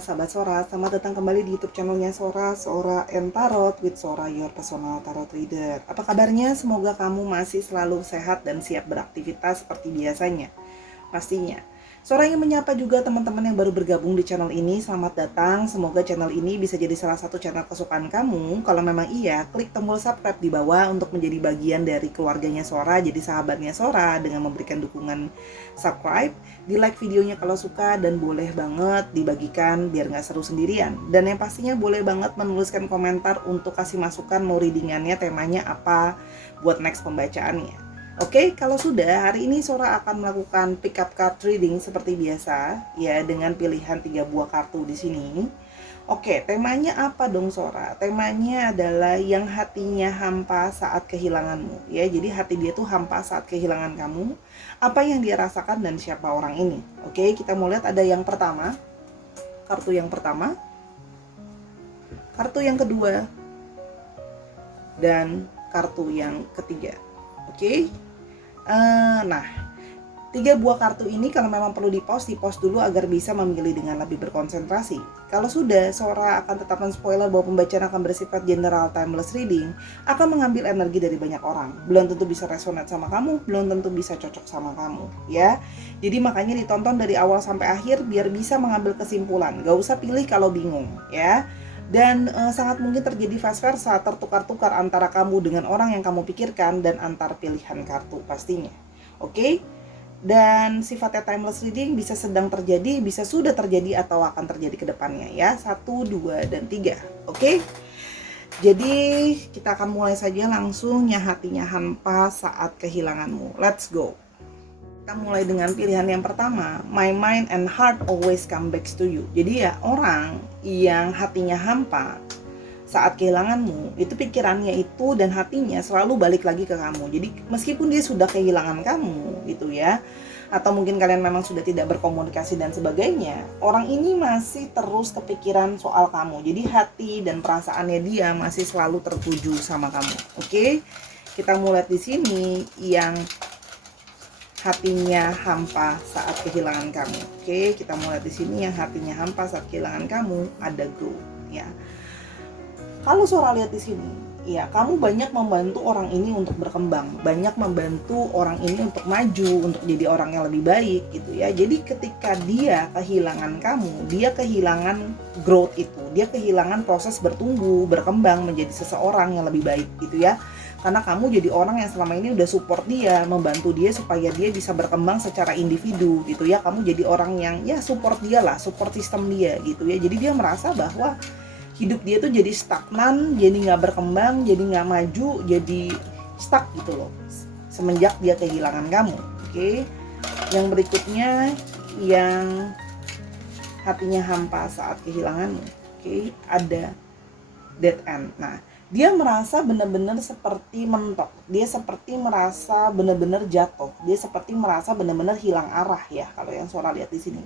sahabat Sora, selamat datang kembali di YouTube channelnya Sora, Sora and Tarot with Sora, your personal tarot reader. Apa kabarnya? Semoga kamu masih selalu sehat dan siap beraktivitas seperti biasanya. Pastinya. Sora ingin menyapa juga teman-teman yang baru bergabung di channel ini. Selamat datang, semoga channel ini bisa jadi salah satu channel kesukaan kamu. Kalau memang iya, klik tombol subscribe di bawah untuk menjadi bagian dari keluarganya Sora, jadi sahabatnya Sora dengan memberikan dukungan subscribe, di like videonya kalau suka, dan boleh banget dibagikan biar nggak seru sendirian. Dan yang pastinya boleh banget menuliskan komentar untuk kasih masukan mau readingannya, temanya apa buat next pembacaannya. Oke, kalau sudah, hari ini Sora akan melakukan pick up card reading seperti biasa, ya, dengan pilihan 3 buah kartu di sini. Oke, temanya apa dong Sora? Temanya adalah yang hatinya hampa saat kehilanganmu, ya. Jadi hati dia tuh hampa saat kehilangan kamu. Apa yang dia rasakan dan siapa orang ini? Oke, kita mau lihat ada yang pertama, kartu yang pertama, kartu yang kedua, dan kartu yang ketiga. Oke. Nah, 3 buah kartu ini kalau memang perlu di-post dulu agar bisa memilih dengan lebih berkonsentrasi. Kalau sudah, Sora akan tetapkan spoiler bahwa pembacaan akan bersifat general timeless reading, akan mengambil energi dari banyak orang. Belum tentu bisa resonate sama kamu, belum tentu bisa cocok sama kamu, ya. Jadi makanya ditonton dari awal sampai akhir biar bisa mengambil kesimpulan. Gak usah pilih kalau bingung, ya. Dan sangat mungkin terjadi vice versa, tertukar-tukar antara kamu dengan orang yang kamu pikirkan dan antar pilihan kartu pastinya. Oke? Dan sifatnya timeless reading bisa sedang terjadi, bisa sudah terjadi atau akan terjadi ke depannya ya. 1, 2, dan 3. Oke? Jadi kita akan mulai saja langsung yang hatinya hampa saat kehilanganmu. Let's go. Kita mulai dengan pilihan yang pertama, my mind and heart always come back to you. Jadi ya, orang yang hatinya hampa saat kehilanganmu, itu pikirannya itu dan hatinya selalu balik lagi ke kamu. Jadi meskipun dia sudah kehilangan kamu gitu ya, atau mungkin kalian memang sudah tidak berkomunikasi dan sebagainya, orang ini masih terus kepikiran soal kamu. Jadi hati dan perasaannya dia masih selalu tertuju sama kamu. Oke? Kita mulai di sini yang hatinya hampa saat kehilangan kamu. Oke, kita mulai di sini yang hatinya hampa saat kehilangan kamu, ada go, ya. Kalau Sora lihat di sini, ya, kamu banyak membantu orang ini untuk berkembang, banyak membantu orang ini untuk maju, untuk jadi orang yang lebih baik gitu ya. Jadi ketika dia kehilangan kamu, dia kehilangan growth itu, dia kehilangan proses bertumbuh, berkembang menjadi seseorang yang lebih baik gitu ya. Karena kamu jadi orang yang selama ini udah support dia, membantu dia supaya dia bisa berkembang secara individu gitu ya. Kamu jadi orang yang ya support dia lah, support sistem dia gitu ya. Jadi dia merasa bahwa hidup dia tuh jadi stagnan, jadi nggak berkembang, jadi nggak maju, jadi stuck gitu loh. Semenjak dia kehilangan kamu. Oke. Yang berikutnya yang hatinya hampa saat kehilanganmu. Oke, ada dead end. Nah, dia merasa benar-benar seperti mentok. Dia seperti merasa benar-benar jatuh. Dia seperti merasa benar-benar hilang arah ya, kalau yang Sora lihat di sini.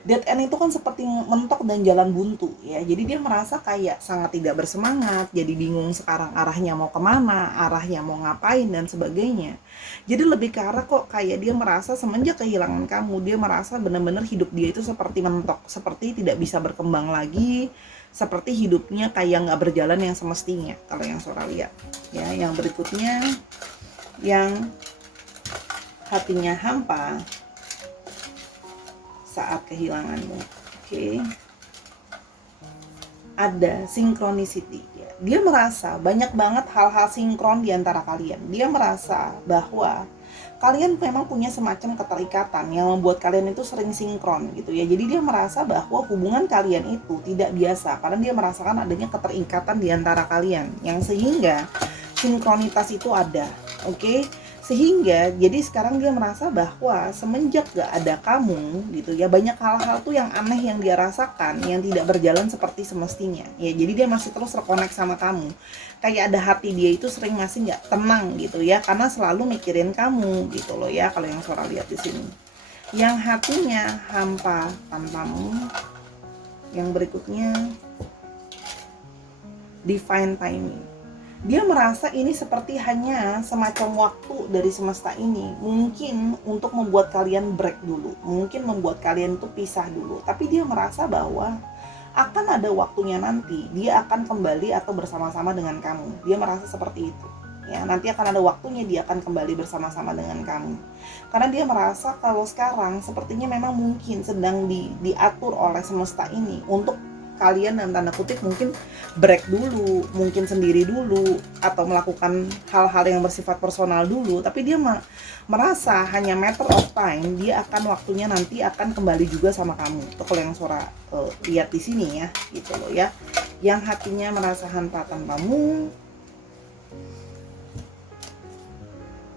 Dead end itu kan seperti mentok dan jalan buntu ya. Jadi dia merasa kayak sangat tidak bersemangat, jadi bingung sekarang arahnya mau kemana, arahnya mau ngapain dan sebagainya. Jadi lebih ke arah kok kayak dia merasa semenjak kehilangan kamu, dia merasa benar-benar hidup dia itu seperti mentok, seperti tidak bisa berkembang lagi, seperti hidupnya kayak nggak berjalan yang semestinya kalau yang Sora lihat ya. Yang berikutnya yang hatinya hampa saat kehilanganmu. Oke. Ada synchronicity ya. Dia merasa banyak banget hal-hal sinkron di antara kalian. Dia merasa bahwa kalian memang punya semacam keterikatan yang membuat kalian itu sering sinkron gitu ya. Jadi dia merasa bahwa hubungan kalian itu tidak biasa karena dia merasakan adanya keterikatan di antara kalian yang sehingga sinkronitas itu ada. Oke? Sehingga jadi sekarang dia merasa bahwa semenjak gak ada kamu gitu ya, banyak hal-hal tuh yang aneh yang dia rasakan yang tidak berjalan seperti semestinya ya. Jadi dia masih terus terkonek sama kamu, kayak ada hati dia itu sering masih gak tenang gitu ya, karena selalu mikirin kamu gitu loh ya. Kalau yang Sora lihat di sini yang hatinya hampa tanpamu, yang berikutnya divine timing. Dia merasa ini seperti hanya semacam waktu dari semesta ini, mungkin untuk membuat kalian break dulu, mungkin membuat kalian tuh pisah dulu. Tapi dia merasa bahwa akan ada waktunya nanti dia akan kembali atau bersama-sama dengan kamu. Dia merasa seperti itu. Ya, nanti akan ada waktunya dia akan kembali bersama-sama dengan kamu. Karena dia merasa kalau sekarang sepertinya memang mungkin sedang diatur oleh semesta ini untuk kalian dan tanda kutip mungkin break dulu, mungkin sendiri dulu, atau melakukan hal-hal yang bersifat personal dulu. Tapi dia merasa hanya matter of time, dia akan waktunya nanti akan kembali juga sama kamu. Itu kalau yang suara lihat di sini ya, gitu loh ya. Yang hatinya merasa hampa tanpamu,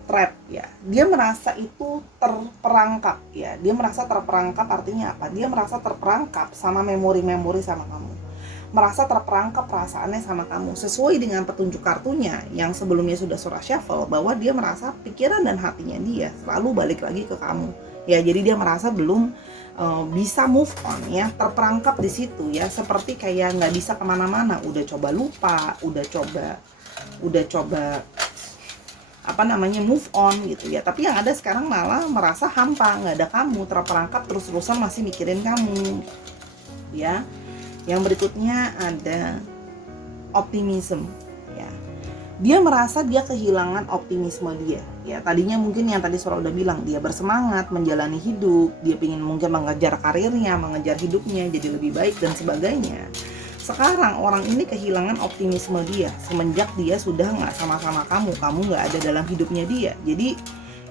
trap ya, dia merasa itu terperangkap ya, dia merasa terperangkap. Artinya apa? Dia merasa terperangkap sama memori-memori sama kamu, merasa terperangkap perasaannya sama kamu, sesuai dengan petunjuk kartunya yang sebelumnya sudah surah shuffle, bahwa dia merasa pikiran dan hatinya dia selalu balik lagi ke kamu ya. Jadi dia merasa belum bisa move on ya, terperangkap di situ ya, seperti kayak nggak bisa kemana-mana, udah coba lupa, udah coba move on gitu ya, tapi yang ada sekarang malah merasa hampa, nggak ada kamu, terperangkap terus-terusan masih mikirin kamu ya. Yang berikutnya ada optimism ya, dia merasa dia kehilangan optimisme dia ya. Tadinya mungkin yang tadi Sora udah bilang, dia bersemangat menjalani hidup, dia ingin mungkin mengejar karirnya, mengejar hidupnya jadi lebih baik dan sebagainya. Sekarang orang ini kehilangan optimisme dia semenjak dia sudah nggak sama-sama kamu nggak ada dalam hidupnya dia. Jadi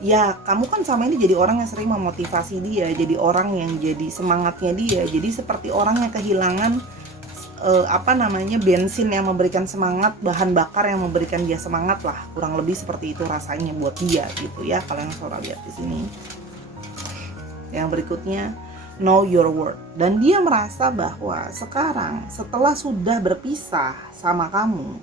ya kamu kan sama ini jadi orang yang sering memotivasi dia, jadi orang yang jadi semangatnya dia. Jadi seperti orang yang kehilangan bensin yang memberikan semangat, bahan bakar yang memberikan dia semangat lah, kurang lebih seperti itu rasanya buat dia gitu ya, kalau yang Sora lihat di sini. Yang berikutnya, know your worth. Dan dia merasa bahwa sekarang setelah sudah berpisah sama kamu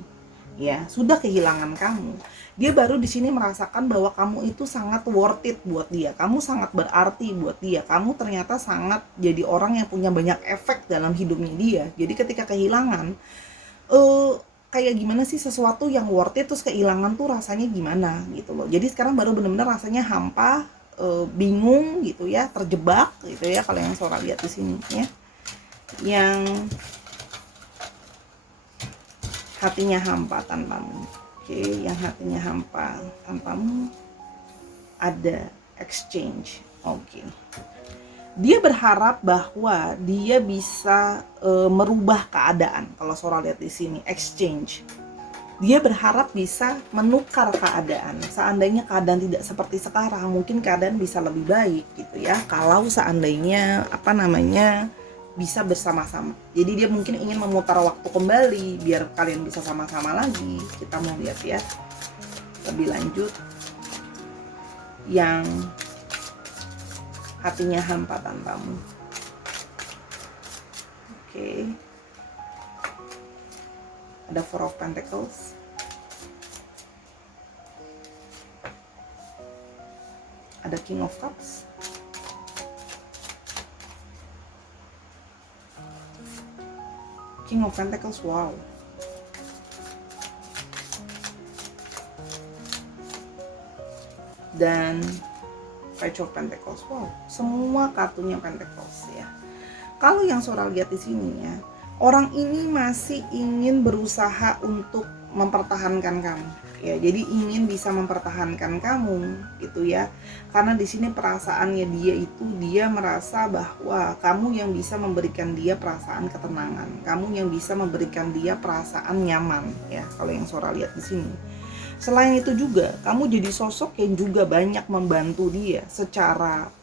ya, sudah kehilangan kamu, dia baru di sini merasakan bahwa kamu itu sangat worth it buat dia, kamu sangat berarti buat dia, kamu ternyata sangat jadi orang yang punya banyak efek dalam hidupnya dia. Jadi ketika kehilangan kayak gimana sih sesuatu yang worth it terus kehilangan tuh rasanya gimana gitu loh. Jadi sekarang baru benar-benar rasanya hampa, bingung gitu ya, terjebak gitu ya, kalau yang Sora lihat di sini ya. Yang hatinya hampa tanpamu. Oke, yang hatinya hampa tanpamu ada exchange. Oke. Dia berharap bahwa dia bisa merubah keadaan. Kalau Sora lihat di sini exchange. Dia berharap bisa menukar keadaan. Seandainya keadaan tidak seperti sekarang, mungkin keadaan bisa lebih baik gitu ya. Kalau seandainya bisa bersama-sama. Jadi dia mungkin ingin memutar waktu kembali biar kalian bisa sama-sama lagi. Kita mau lihat ya lebih lanjut yang hatinya hampa tanpamu. Oke. Ada Four of Pentacles. Ada King of Cups. King of Pentacles, wow. Dan Page of Pentacles, wow. Semua kartunya Pentacles ya. Kalau yang Sora lihat di sini ya, orang ini masih ingin berusaha untuk mempertahankan kamu ya. Jadi ingin bisa mempertahankan kamu gitu ya. Karena di sini perasaannya dia merasa bahwa kamu yang bisa memberikan dia perasaan ketenangan, kamu yang bisa memberikan dia perasaan nyaman ya. Kalau yang Sora lihat di sini. Selain itu juga kamu jadi sosok yang juga banyak membantu dia secara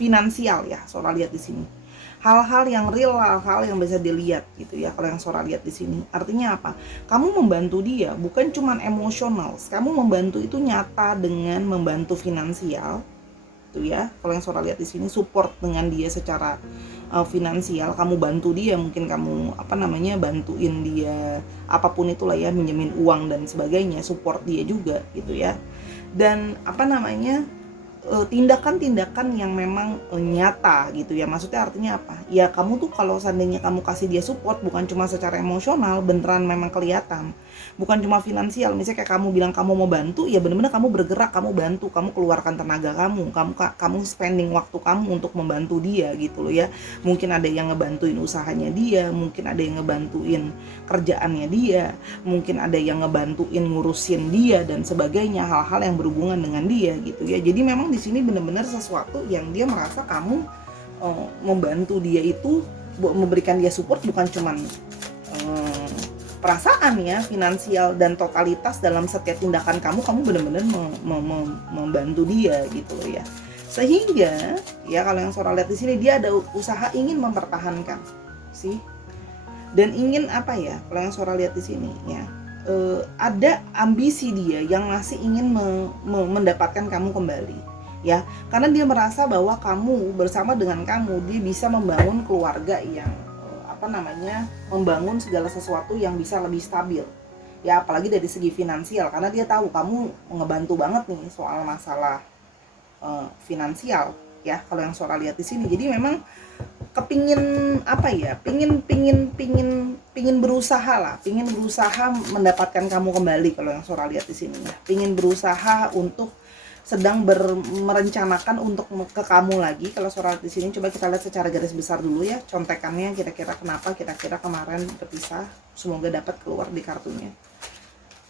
finansial ya. Sora lihat di sini. Hal-hal yang real, hal-hal yang bisa dilihat gitu ya. Kalau yang Sora lihat di sini, artinya apa? Kamu membantu dia bukan cuman emosional, kamu membantu itu nyata dengan membantu finansial, gitu ya. Kalau yang Sora lihat di sini, support dengan dia secara finansial, kamu bantu dia, mungkin kamu bantuin dia apapun itulah ya, minjemin uang dan sebagainya, support dia juga gitu ya. Dan tindakan-tindakan yang memang nyata gitu ya. Maksudnya artinya apa? Ya kamu tuh kalau seandainya kamu kasih dia support bukan cuma secara emosional, beneran memang kelihatan. Bukan cuma finansial. Misalnya kayak kamu bilang kamu mau bantu, ya bener-bener kamu bergerak, kamu bantu, kamu keluarkan tenaga kamu spending waktu kamu untuk membantu dia gitu loh ya. Mungkin ada yang ngebantuin usahanya dia, mungkin ada yang ngebantuin kerjaannya dia, mungkin ada yang ngebantuin ngurusin dia dan sebagainya, hal-hal yang berhubungan dengan dia gitu ya. Jadi memang di sini benar-benar sesuatu yang dia merasa kamu membantu dia itu, memberikan dia support bukan cuman perasaan ya, finansial dan totalitas dalam setiap tindakan kamu benar-benar membantu dia gitu loh ya. Sehingga ya kalau yang Sora lihat di sini dia ada usaha ingin mempertahankan sih. Dan ingin apa ya? Kalau yang Sora lihat di sini ya, ada ambisi dia yang masih ingin mendapatkan kamu kembali ya, karena dia merasa bahwa kamu bersama dengan kamu dia bisa membangun keluarga yang membangun segala sesuatu yang bisa lebih stabil ya, apalagi dari segi finansial, karena dia tahu kamu ngebantu banget nih soal masalah finansial ya kalau yang Sora lihat di sini. Jadi memang kepingin apa ya, pingin berusaha lah, pingin berusaha mendapatkan kamu kembali kalau yang Sora lihat di sini ya, pingin berusaha untuk sedang merencanakan untuk ke kamu lagi kalau Sora lihat di sini. Coba kita lihat secara garis besar dulu ya contekannya, kira-kira kenapa kira-kira kemarin berpisah. Semoga dapat keluar di kartunya.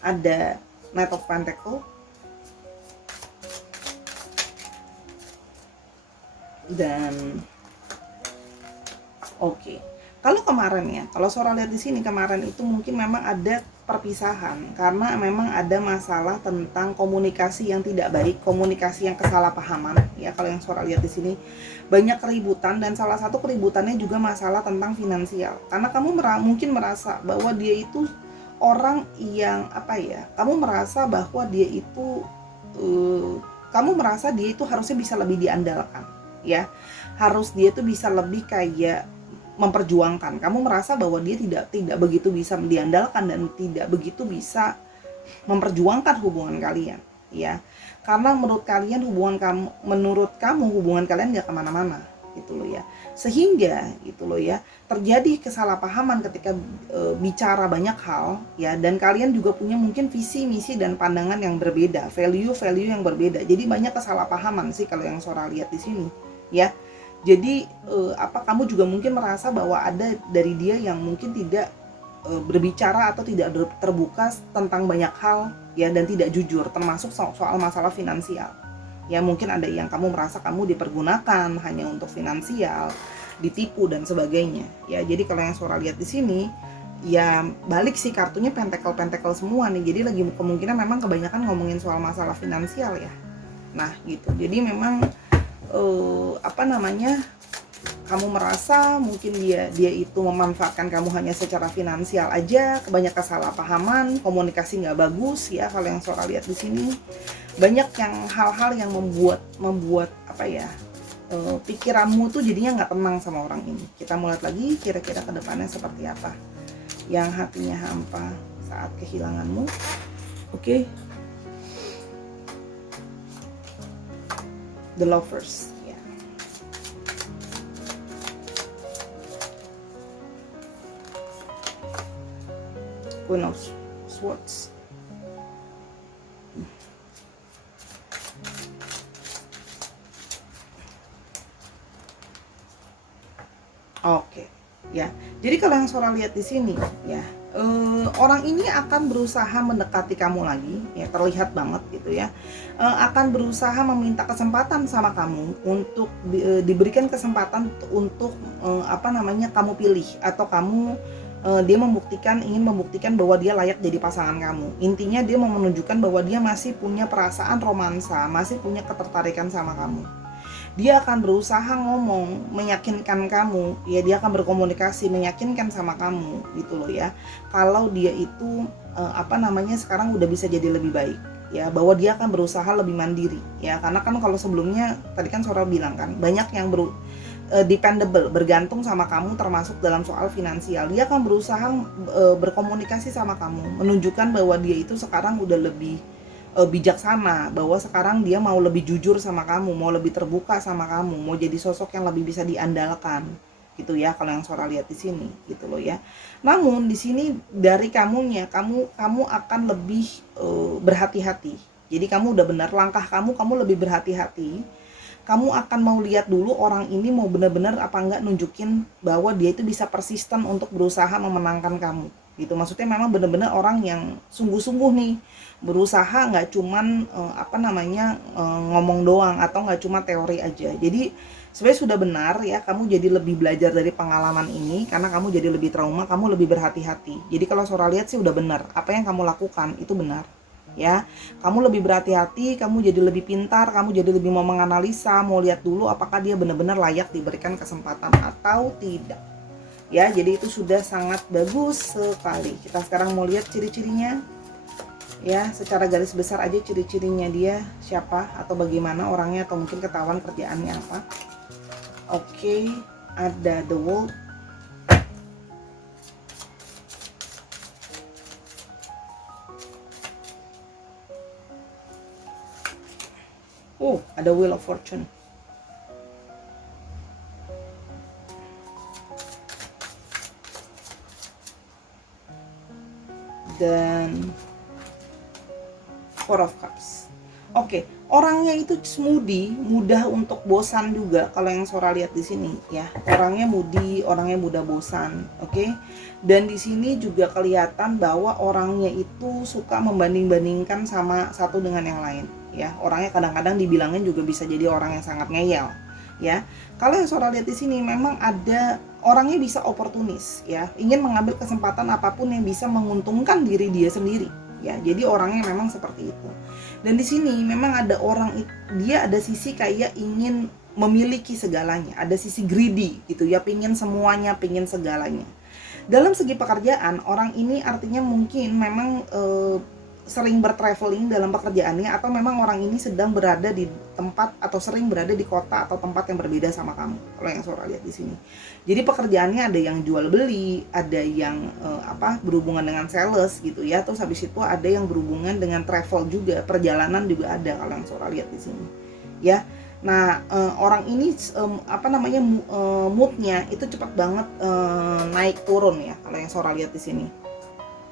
Ada Knight of Pentacle dan oke. Kalau kemarin ya, kalau Sora lihat di sini kemarin itu mungkin memang ada perpisahan karena memang ada masalah tentang komunikasi yang tidak baik, komunikasi yang kesalahpahaman ya. Kalau yang Sora lihat di sini banyak keributan, dan salah satu keributannya juga masalah tentang finansial. Karena kamu mungkin merasa bahwa dia itu orang yang apa ya? Kamu merasa bahwa dia itu kamu merasa dia itu harusnya bisa lebih diandalkan ya. Harus dia itu bisa lebih kayak memperjuangkan. Kamu merasa bahwa dia tidak begitu bisa diandalkan dan tidak begitu bisa memperjuangkan hubungan kalian ya, karena menurut kamu hubungan kalian nggak kemana-mana gitu loh ya. Sehingga gitu loh ya, terjadi kesalahpahaman ketika bicara banyak hal ya, dan kalian juga punya mungkin visi misi dan pandangan yang berbeda, value yang berbeda. Jadi banyak kesalahpahaman sih kalau yang Sora lihat di sini ya. Jadi kamu juga mungkin merasa bahwa ada dari dia yang mungkin tidak berbicara atau tidak terbuka tentang banyak hal ya, dan tidak jujur termasuk soal masalah finansial ya. Mungkin ada yang kamu merasa kamu dipergunakan hanya untuk finansial, ditipu dan sebagainya ya. Jadi kalau yang Sora lihat di sini ya balik sih kartunya pentacle semua nih. Jadi lagi kemungkinan memang kebanyakan ngomongin soal masalah finansial ya. Nah gitu. Jadi memang kamu merasa mungkin dia itu memanfaatkan kamu hanya secara finansial aja, kebanyakan kesalahpahaman, komunikasi nggak bagus ya. Kalau yang Sora lihat di sini banyak yang hal-hal yang membuat pikiranmu tuh jadinya nggak tenang sama orang ini. Kita mulai lagi kira-kira ke depannya seperti apa. Yang hatinya hampa saat kehilanganmu. Oke. The Lovers ya. Queen of Swords. Oke ya. Jadi kalau yang Sora lihat di sini ya, orang ini akan berusaha mendekati kamu lagi ya, terlihat banget gitu ya. Akan berusaha meminta kesempatan sama kamu untuk diberikan kesempatan untuk kamu pilih, atau dia ingin membuktikan bahwa dia layak jadi pasangan kamu. Intinya dia mau menunjukkan bahwa dia masih punya perasaan romansa, masih punya ketertarikan sama kamu. Dia akan berusaha ngomong, meyakinkan kamu ya, dia akan berkomunikasi, meyakinkan sama kamu gitu loh ya, kalau dia itu sekarang udah bisa jadi lebih baik ya, bahwa dia akan berusaha lebih mandiri ya. Karena kan kalau sebelumnya tadi kan Sora bilang kan banyak yang dependable, bergantung sama kamu termasuk dalam soal finansial. Dia akan berusaha berkomunikasi sama kamu, menunjukkan bahwa dia itu sekarang udah lebih bijaksana, bahwa sekarang dia mau lebih jujur sama kamu, mau lebih terbuka sama kamu, mau jadi sosok yang lebih bisa diandalkan gitu ya, kalau yang Sora lihat di sini gitu loh ya. Namun di sini dari kamunya, kamu akan lebih berhati-hati. Jadi kamu udah benar, langkah kamu lebih berhati-hati. Kamu akan mau lihat dulu orang ini mau benar-benar apa enggak nunjukin bahwa dia itu bisa persisten untuk berusaha memenangkan kamu gitu. Maksudnya memang benar-benar orang yang sungguh-sungguh nih berusaha, nggak cuman ngomong doang atau nggak cuma teori aja. Jadi sebenarnya sudah benar ya, kamu jadi lebih belajar dari pengalaman ini karena kamu jadi lebih trauma, kamu lebih berhati-hati. Jadi kalau Sora lihat sih udah benar, apa yang kamu lakukan itu benar ya. Kamu lebih berhati-hati, kamu jadi lebih pintar, kamu jadi lebih mau menganalisa, mau lihat dulu apakah dia benar-benar layak diberikan kesempatan atau tidak ya. Jadi itu sudah sangat bagus sekali. Kita sekarang mau lihat ciri-cirinya ya, secara garis besar aja ciri-cirinya dia siapa atau bagaimana orangnya, atau mungkin ketahuan kerjaannya apa. Oke, ada The World. Ada Wheel of Fortune. Dan Four of Cups. Oke, orangnya itu smoothie, mudah untuk bosan juga kalau yang Sora lihat di sini ya. Orangnya moody, orangnya mudah bosan, oke. Dan di sini juga kelihatan bahwa orangnya itu suka membanding-bandingkan sama satu dengan yang lain ya. Orangnya kadang-kadang dibilangin juga bisa jadi orang yang sangat ngeyel ya. Kalau yang Sora lihat di sini memang ada orangnya bisa oportunis ya, ingin mengambil kesempatan apapun yang bisa menguntungkan diri dia sendiri ya. Jadi orangnya memang seperti itu. Dan di sini memang ada orang, dia ada sisi kayak ingin memiliki segalanya, ada sisi greedy gitu ya, pingin semuanya, pingin segalanya. Dalam segi pekerjaan, orang ini artinya mungkin memang sering bertraveling dalam pekerjaannya, atau memang orang ini sedang berada di tempat atau sering berada di kota atau tempat yang berbeda sama kamu. Kalau yang Sora lihat di sini. Jadi pekerjaannya ada yang jual beli, ada yang berhubungan dengan sales gitu ya. Terus habis itu ada yang berhubungan dengan travel juga, perjalanan juga ada kalau yang Sora lihat di sini. Ya. Nah, orang ini moodnya itu cepat banget naik turun ya kalau yang Sora lihat di sini.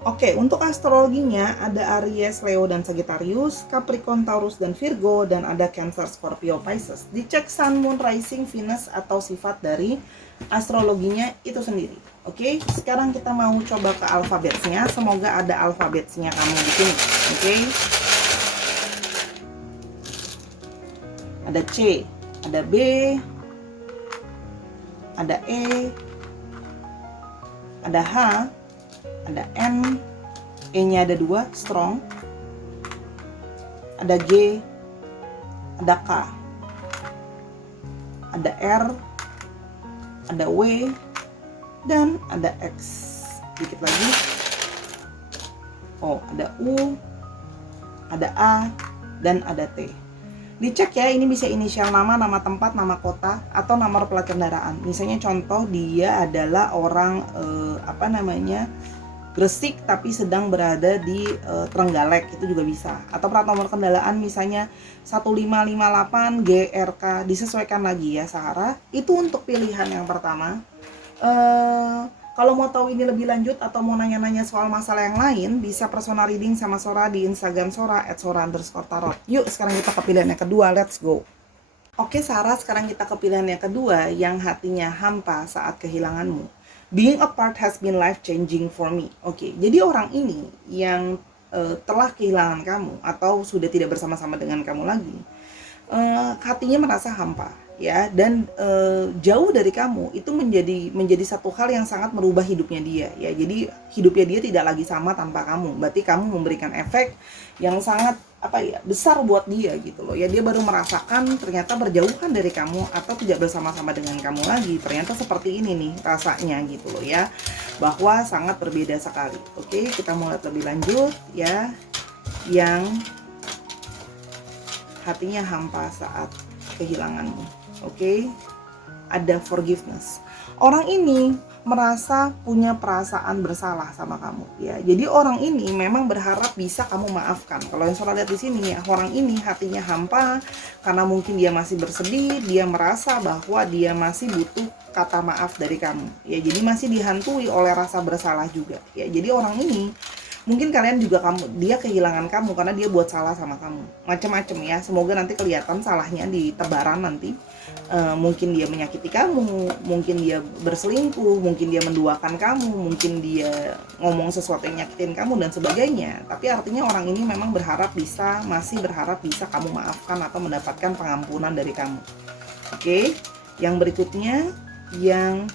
Oke, untuk astrologinya ada Aries, Leo, dan Sagittarius, Capricorn, Taurus, dan Virgo, dan ada Cancer, Scorpio, Pisces. Dicek Sun, Moon, Rising, Venus, atau sifat dari astrologinya itu sendiri. Oke, sekarang kita mau coba ke alfabetnya. Semoga ada alfabetnya kamu di sini. Oke. Ada C, ada B, ada E, ada H, ada N, E-nya ada 2, strong, ada G, ada K, ada R, ada W, dan ada X. Dikit lagi. Ada U, ada A, dan ada T. Dicek ya, ini bisa inisial nama, nama tempat, nama kota, atau nomor plat kendaraan. Misalnya contoh dia adalah orang Gresik tapi sedang berada di Trenggalek, itu juga bisa. Atau plat nomor kendaraan misalnya 1558 GRK, disesuaikan lagi ya Sarah. Itu untuk pilihan yang pertama. Kalau mau tahu ini lebih lanjut atau mau nanya-nanya soal masalah yang lain, bisa personal reading sama Sora di Instagram Sora @sora_tarot. Yuk sekarang kita ke pilihan yang kedua, let's go. Oke Sarah, sekarang kita ke pilihan yang kedua, yang hatinya hampa saat kehilanganmu. Being apart has been life-changing for me. Oke, jadi orang ini yang telah kehilangan kamu atau sudah tidak bersama-sama dengan kamu lagi, hatinya merasa hampa, ya, dan jauh dari kamu itu menjadi satu hal yang sangat merubah hidupnya dia, ya. Jadi hidupnya dia tidak lagi sama tanpa kamu. Berarti kamu memberikan efek yang sangat besar buat dia gitu loh ya. Dia baru merasakan ternyata berjauhan dari kamu atau tidak bersama-sama dengan kamu lagi, ternyata seperti ini nih rasanya gitu loh ya, bahwa sangat berbeda sekali. Oke, kita mulai lebih lanjut ya. Yang hatinya hampa saat kehilanganmu. Oke, ada forgiveness. Orang ini merasa punya perasaan bersalah sama kamu ya. Jadi orang ini memang berharap bisa kamu maafkan. Kalau yang Sora lihat di sini ya, orang ini hatinya hampa karena mungkin dia masih bersedih, dia merasa bahwa dia masih butuh kata maaf dari kamu. Ya, jadi masih dihantui oleh rasa bersalah juga. Ya, jadi orang ini mungkin kalian juga dia kehilangan kamu karena dia buat salah sama kamu. Macam-macam ya. Semoga nanti kelihatan salahnya di tebaran nanti. Mungkin dia menyakiti kamu, mungkin dia berselingkuh, mungkin dia menduakan kamu, mungkin dia ngomong sesuatu yang nyakitin kamu dan sebagainya. Tapi artinya orang ini memang masih berharap bisa kamu maafkan atau mendapatkan pengampunan dari kamu. Oke, yang berikutnya yang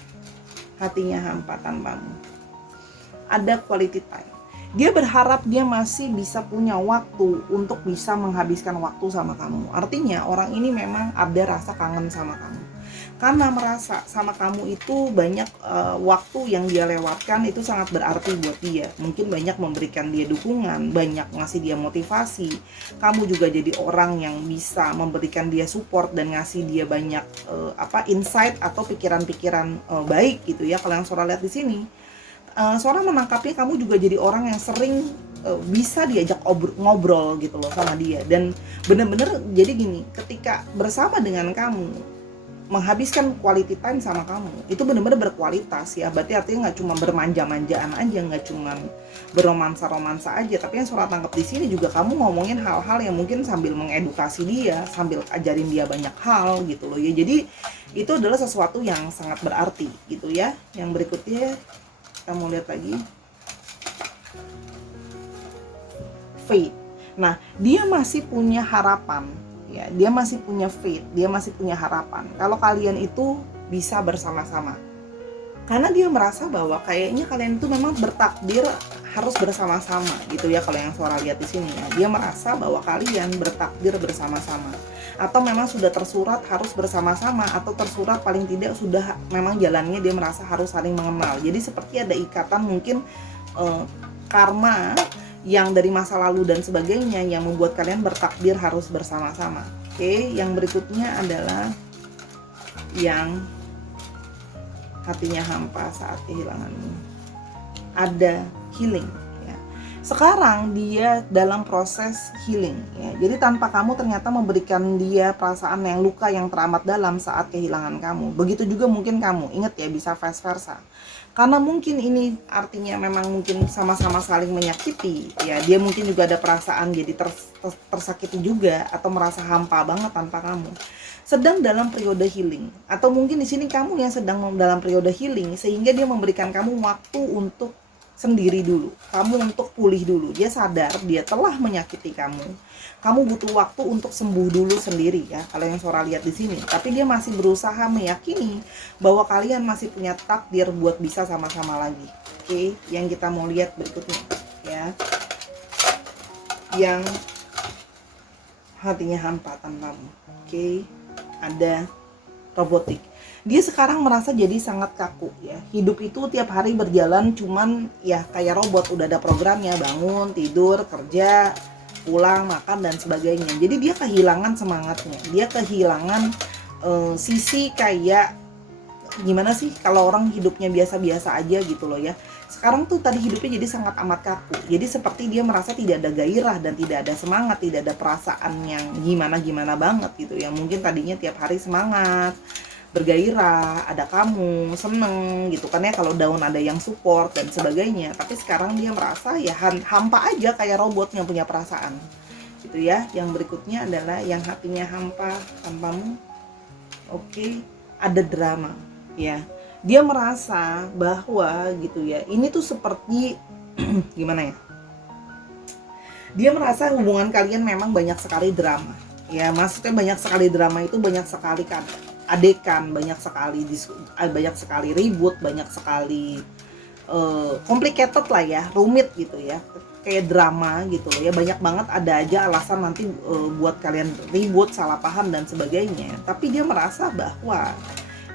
hatinya hampa tanpamu. Ada quality time. Dia berharap dia masih bisa punya waktu untuk bisa menghabiskan waktu sama kamu. Artinya orang ini memang ada rasa kangen sama kamu. Karena merasa sama kamu itu banyak waktu yang dia lewatkan itu sangat berarti buat dia. Mungkin banyak memberikan dia dukungan, banyak ngasih dia motivasi. Kamu juga jadi orang yang bisa memberikan dia support dan ngasih dia banyak insight atau pikiran-pikiran baik gitu ya. Kalau yang Sora lihat di sini, Sora menangkapnya kamu juga jadi orang yang sering bisa diajak ngobrol gitu loh sama dia. Dan bener-bener jadi gini, ketika bersama dengan kamu, menghabiskan quality time sama kamu, itu bener-bener berkualitas ya. Berarti artinya nggak cuma bermanja-manjaan aja, nggak cuma beromansa-romansa aja. Tapi yang Sora tangkap di sini juga kamu ngomongin hal-hal yang mungkin sambil mengedukasi dia, sambil ajarin dia banyak hal gitu loh ya. Jadi itu adalah sesuatu yang sangat berarti gitu ya. Yang berikutnya kita mau lihat lagi faith. Nah, dia masih punya harapan ya, dia masih punya faith, dia masih punya harapan kalau kalian itu bisa bersama-sama. Karena dia merasa bahwa kayaknya kalian itu memang bertakdir harus bersama-sama gitu ya. Kalau yang Sora lihat di sini ya, dia merasa bahwa kalian bertakdir bersama-sama, atau memang sudah tersurat harus bersama-sama, atau tersurat paling tidak sudah memang jalannya dia merasa harus saling mengenal. Jadi seperti ada ikatan mungkin karma yang dari masa lalu dan sebagainya yang membuat kalian bertakdir harus bersama-sama. Oke, yang berikutnya adalah yang hatinya hampa saat kehilanganmu. Ada healing ya. Sekarang dia dalam proses healing ya. Jadi tanpa kamu ternyata memberikan dia perasaan yang luka yang teramat dalam saat kehilangan kamu. Begitu juga mungkin kamu. Ingat ya, bisa vice versa. Karena mungkin ini artinya memang mungkin sama-sama saling menyakiti ya. Dia mungkin juga ada perasaan jadi tersakiti juga, atau merasa hampa banget tanpa kamu. Sedang dalam periode healing, atau mungkin di sini kamu yang sedang dalam periode healing, sehingga dia memberikan kamu waktu untuk sendiri dulu, kamu untuk pulih dulu. Dia sadar dia telah menyakiti kamu butuh waktu untuk sembuh dulu sendiri ya. Kalau yang Sora lihat di sini, tapi dia masih berusaha meyakini bahwa kalian masih punya takdir buat bisa sama-sama lagi. Oke, yang kita mau lihat berikutnya ya, yang hatinya hampa tanpamu. Oke, ada robotik. Dia sekarang merasa jadi sangat kaku ya. Hidup itu tiap hari berjalan cuman ya kayak robot, udah ada programnya, bangun, tidur, kerja, pulang, makan dan sebagainya. Jadi dia kehilangan semangatnya. Dia kehilangan sisi kayak gimana sih kalau orang hidupnya biasa-biasa aja gitu loh ya. Sekarang tuh tadi hidupnya jadi sangat amat kaku. Jadi seperti dia merasa tidak ada gairah dan tidak ada semangat, tidak ada perasaan yang gimana-gimana banget gitu ya. Mungkin tadinya tiap hari semangat, bergairah, ada kamu, seneng gitu kan ya, kalau daun ada yang support dan sebagainya. Tapi sekarang dia merasa ya hampa aja, kayak robot yang punya perasaan gitu ya. Yang berikutnya adalah yang hatinya hampa tanpamu. Oke, ada drama ya. Dia merasa bahwa gitu ya, ini tuh seperti gimana ya, dia merasa hubungan kalian memang banyak sekali drama ya. Maksudnya banyak sekali drama itu banyak sekali kan adekan, banyak sekali ribut, banyak sekali complicated lah ya, rumit gitu ya, kayak drama gitu loh ya. Banyak banget ada aja alasan nanti buat kalian ribut, salah paham dan sebagainya. Tapi dia merasa bahwa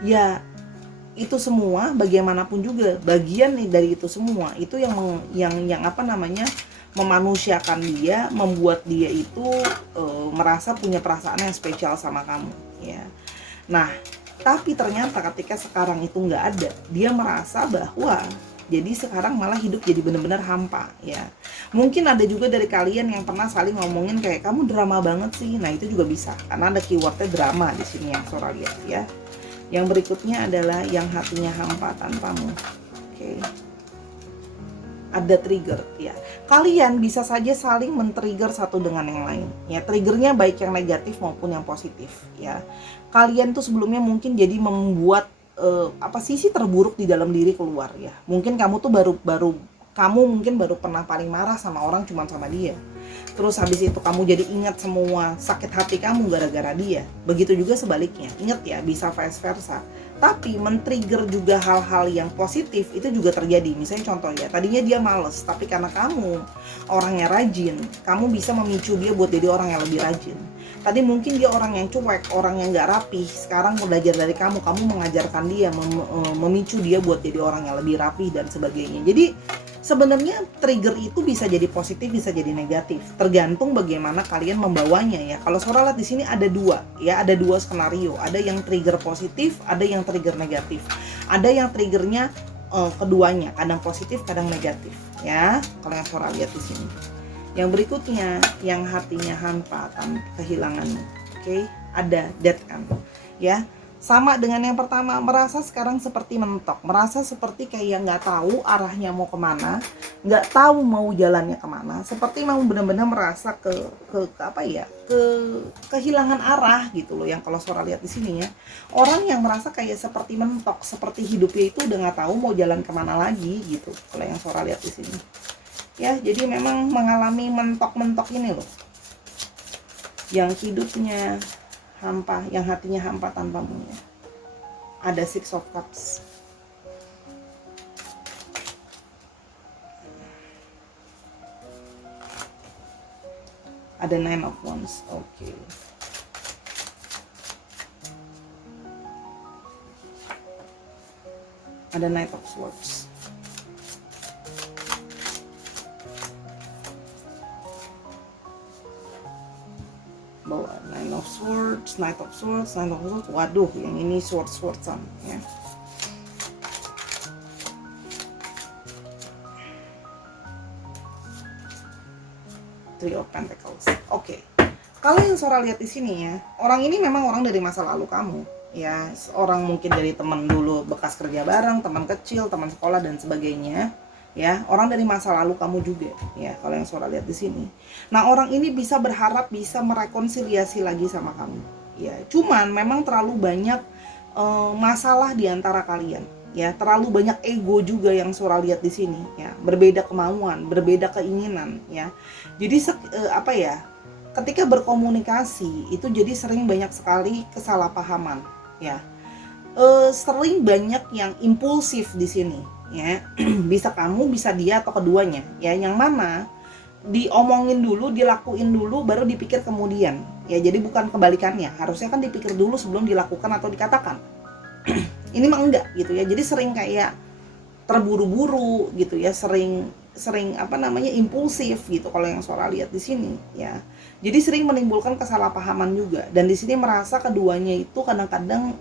ya itu semua bagaimanapun juga bagian nih dari itu semua, itu yang apa namanya, memanusiakan dia, membuat dia itu merasa punya perasaan yang spesial sama kamu ya. Nah, Tapi ternyata ketika sekarang itu nggak ada, dia merasa bahwa jadi sekarang malah hidup jadi benar-benar hampa ya. Mungkin ada juga dari kalian yang pernah saling ngomongin kayak kamu drama banget sih. Nah itu juga bisa karena ada keywordnya drama di sini yang Sora lihat ya. Yang berikutnya adalah yang hatinya hampa tanpamu. Oke. Ada trigger ya. Kalian bisa saja saling men-trigger satu dengan yang lain ya. Triggernya baik yang negatif maupun yang positif ya. Kalian tuh sebelumnya mungkin jadi membuat sisi terburuk di dalam diri keluar ya. Mungkin kamu tuh baru pernah paling marah sama orang cuma sama dia. Terus habis itu kamu jadi ingat semua sakit hati kamu gara-gara dia. Begitu juga sebaliknya. Ingat ya, bisa vice versa. Tapi men-trigger juga hal-hal yang positif itu juga terjadi. Misalnya contoh ya, tadinya dia males, tapi karena kamu orangnya rajin, kamu bisa memicu dia buat jadi orang yang lebih rajin. Tadi mungkin dia orang yang cuek, orang yang gak rapih. Sekarang belajar dari kamu mengajarkan dia, memicu dia buat jadi orang yang lebih rapih dan sebagainya. Jadi sebenarnya trigger itu bisa jadi positif, bisa jadi negatif. Tergantung bagaimana kalian membawanya ya. Kalau Sora lihat di sini ada dua skenario. Ada yang trigger positif, ada yang trigger negatif. Ada yang triggernya keduanya, kadang positif, kadang negatif ya. Kalau yang Sora lihat di sini. Yang berikutnya, yang hatinya hampa tanpa kehilangan. Oke, ada dead end ya. Sama dengan yang pertama, merasa sekarang seperti mentok, merasa seperti kayak nggak tahu arahnya mau kemana, nggak tahu mau jalannya kemana, seperti mau benar-benar merasa kehilangan arah gitu loh. Yang kalau Sora lihat di sini ya, orang yang merasa kayak seperti mentok, seperti hidupnya itu udah nggak tahu mau jalan kemana lagi gitu. Kalau yang Sora lihat di sini, ya jadi memang mengalami mentok-mentok ini loh, yang hidupnya hampa, yang hatinya hampa tanpamu ya. Ada Six of Cups. Ada Nine of Wands. Oke. Ada Knight of Swords. Bawa Nine of Swords, Knight of Swords, Nine of Swords. Waduh, yang ini swordsan ya. Three of Pentacles. Oke. Kalau yang Sora lihat di sini ya, orang ini memang orang dari masa lalu kamu ya. Orang mungkin dari teman dulu bekas kerja bareng, teman kecil, teman sekolah dan sebagainya. Ya, orang dari masa lalu kamu juga ya, kalau yang Sora lihat di sini. Nah, orang ini bisa berharap bisa merekonsiliasi lagi sama kamu ya. Cuman memang terlalu banyak masalah di antara kalian ya, terlalu banyak ego juga yang Sora lihat di sini ya. Berbeda kemauan, berbeda keinginan ya. Jadi ketika berkomunikasi itu jadi sering banyak sekali kesalahpahaman ya. Sering banyak yang impulsif di sini ya. Bisa kamu, bisa dia atau keduanya ya. Yang mana diomongin dulu, dilakuin dulu, baru dipikir kemudian ya. Jadi bukan kebalikannya, harusnya kan dipikir dulu sebelum dilakukan atau dikatakan. Ini mah enggak gitu ya. Jadi sering kayak terburu-buru gitu ya, sering impulsif gitu kalau yang Sora lihat di sini ya. Jadi sering menimbulkan kesalahpahaman juga, dan di sini merasa keduanya itu kadang-kadang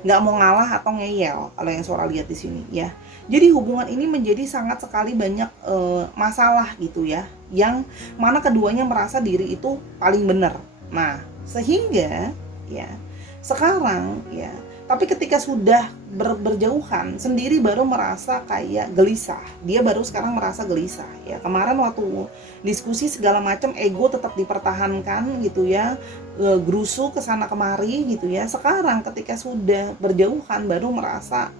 nggak mau ngalah atau ngeyel kalau yang Sora lihat di sini ya. Jadi hubungan ini menjadi sangat sekali banyak masalah gitu ya, yang mana keduanya merasa diri itu paling benar. Nah, sehingga ya sekarang ya, tapi ketika sudah berjauhan sendiri baru merasa kayak gelisah. Dia baru sekarang merasa gelisah ya. Kemarin waktu diskusi segala macam ego tetap dipertahankan gitu ya, gerusu kesana kemari gitu ya. Sekarang ketika sudah berjauhan baru merasa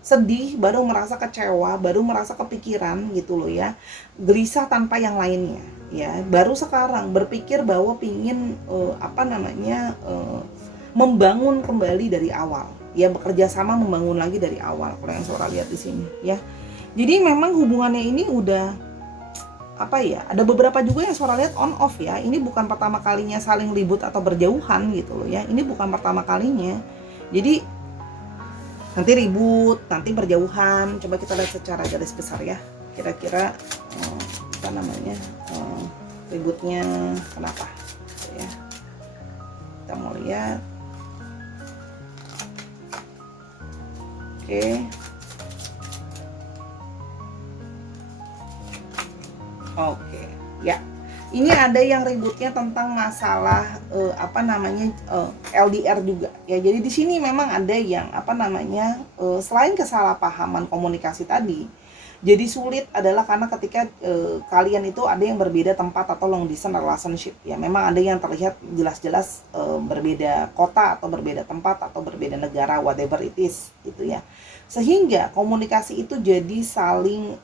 sedih, baru merasa kecewa, baru merasa kepikiran gitu loh ya. Gelisah tanpa yang lainnya ya. Baru sekarang berpikir bahwa pingin membangun kembali dari awal ya, bekerja sama membangun lagi dari awal kalau yang Sora lihat di sini ya. Jadi memang hubungannya ini udah ada beberapa juga yang Sora lihat on off ya. Ini bukan pertama kalinya saling ribut atau berjauhan gitu loh ya. Ini bukan pertama kalinya. Jadi nanti ribut, nanti berjauhan. Coba kita lihat secara garis besar ya. Kira-kira ributnya kenapa ya. Kita mau lihat Oke. Oke, ya. Ini ada yang ributnya tentang masalah LDR juga. Ya, jadi di sini memang ada yang selain kesalahpahaman komunikasi tadi, jadi sulit adalah karena ketika kalian itu ada yang berbeda tempat atau long distance relationship. Ya, memang ada yang terlihat jelas-jelas berbeda kota atau berbeda tempat atau berbeda negara, whatever it is, gitu ya. Sehingga komunikasi itu jadi saling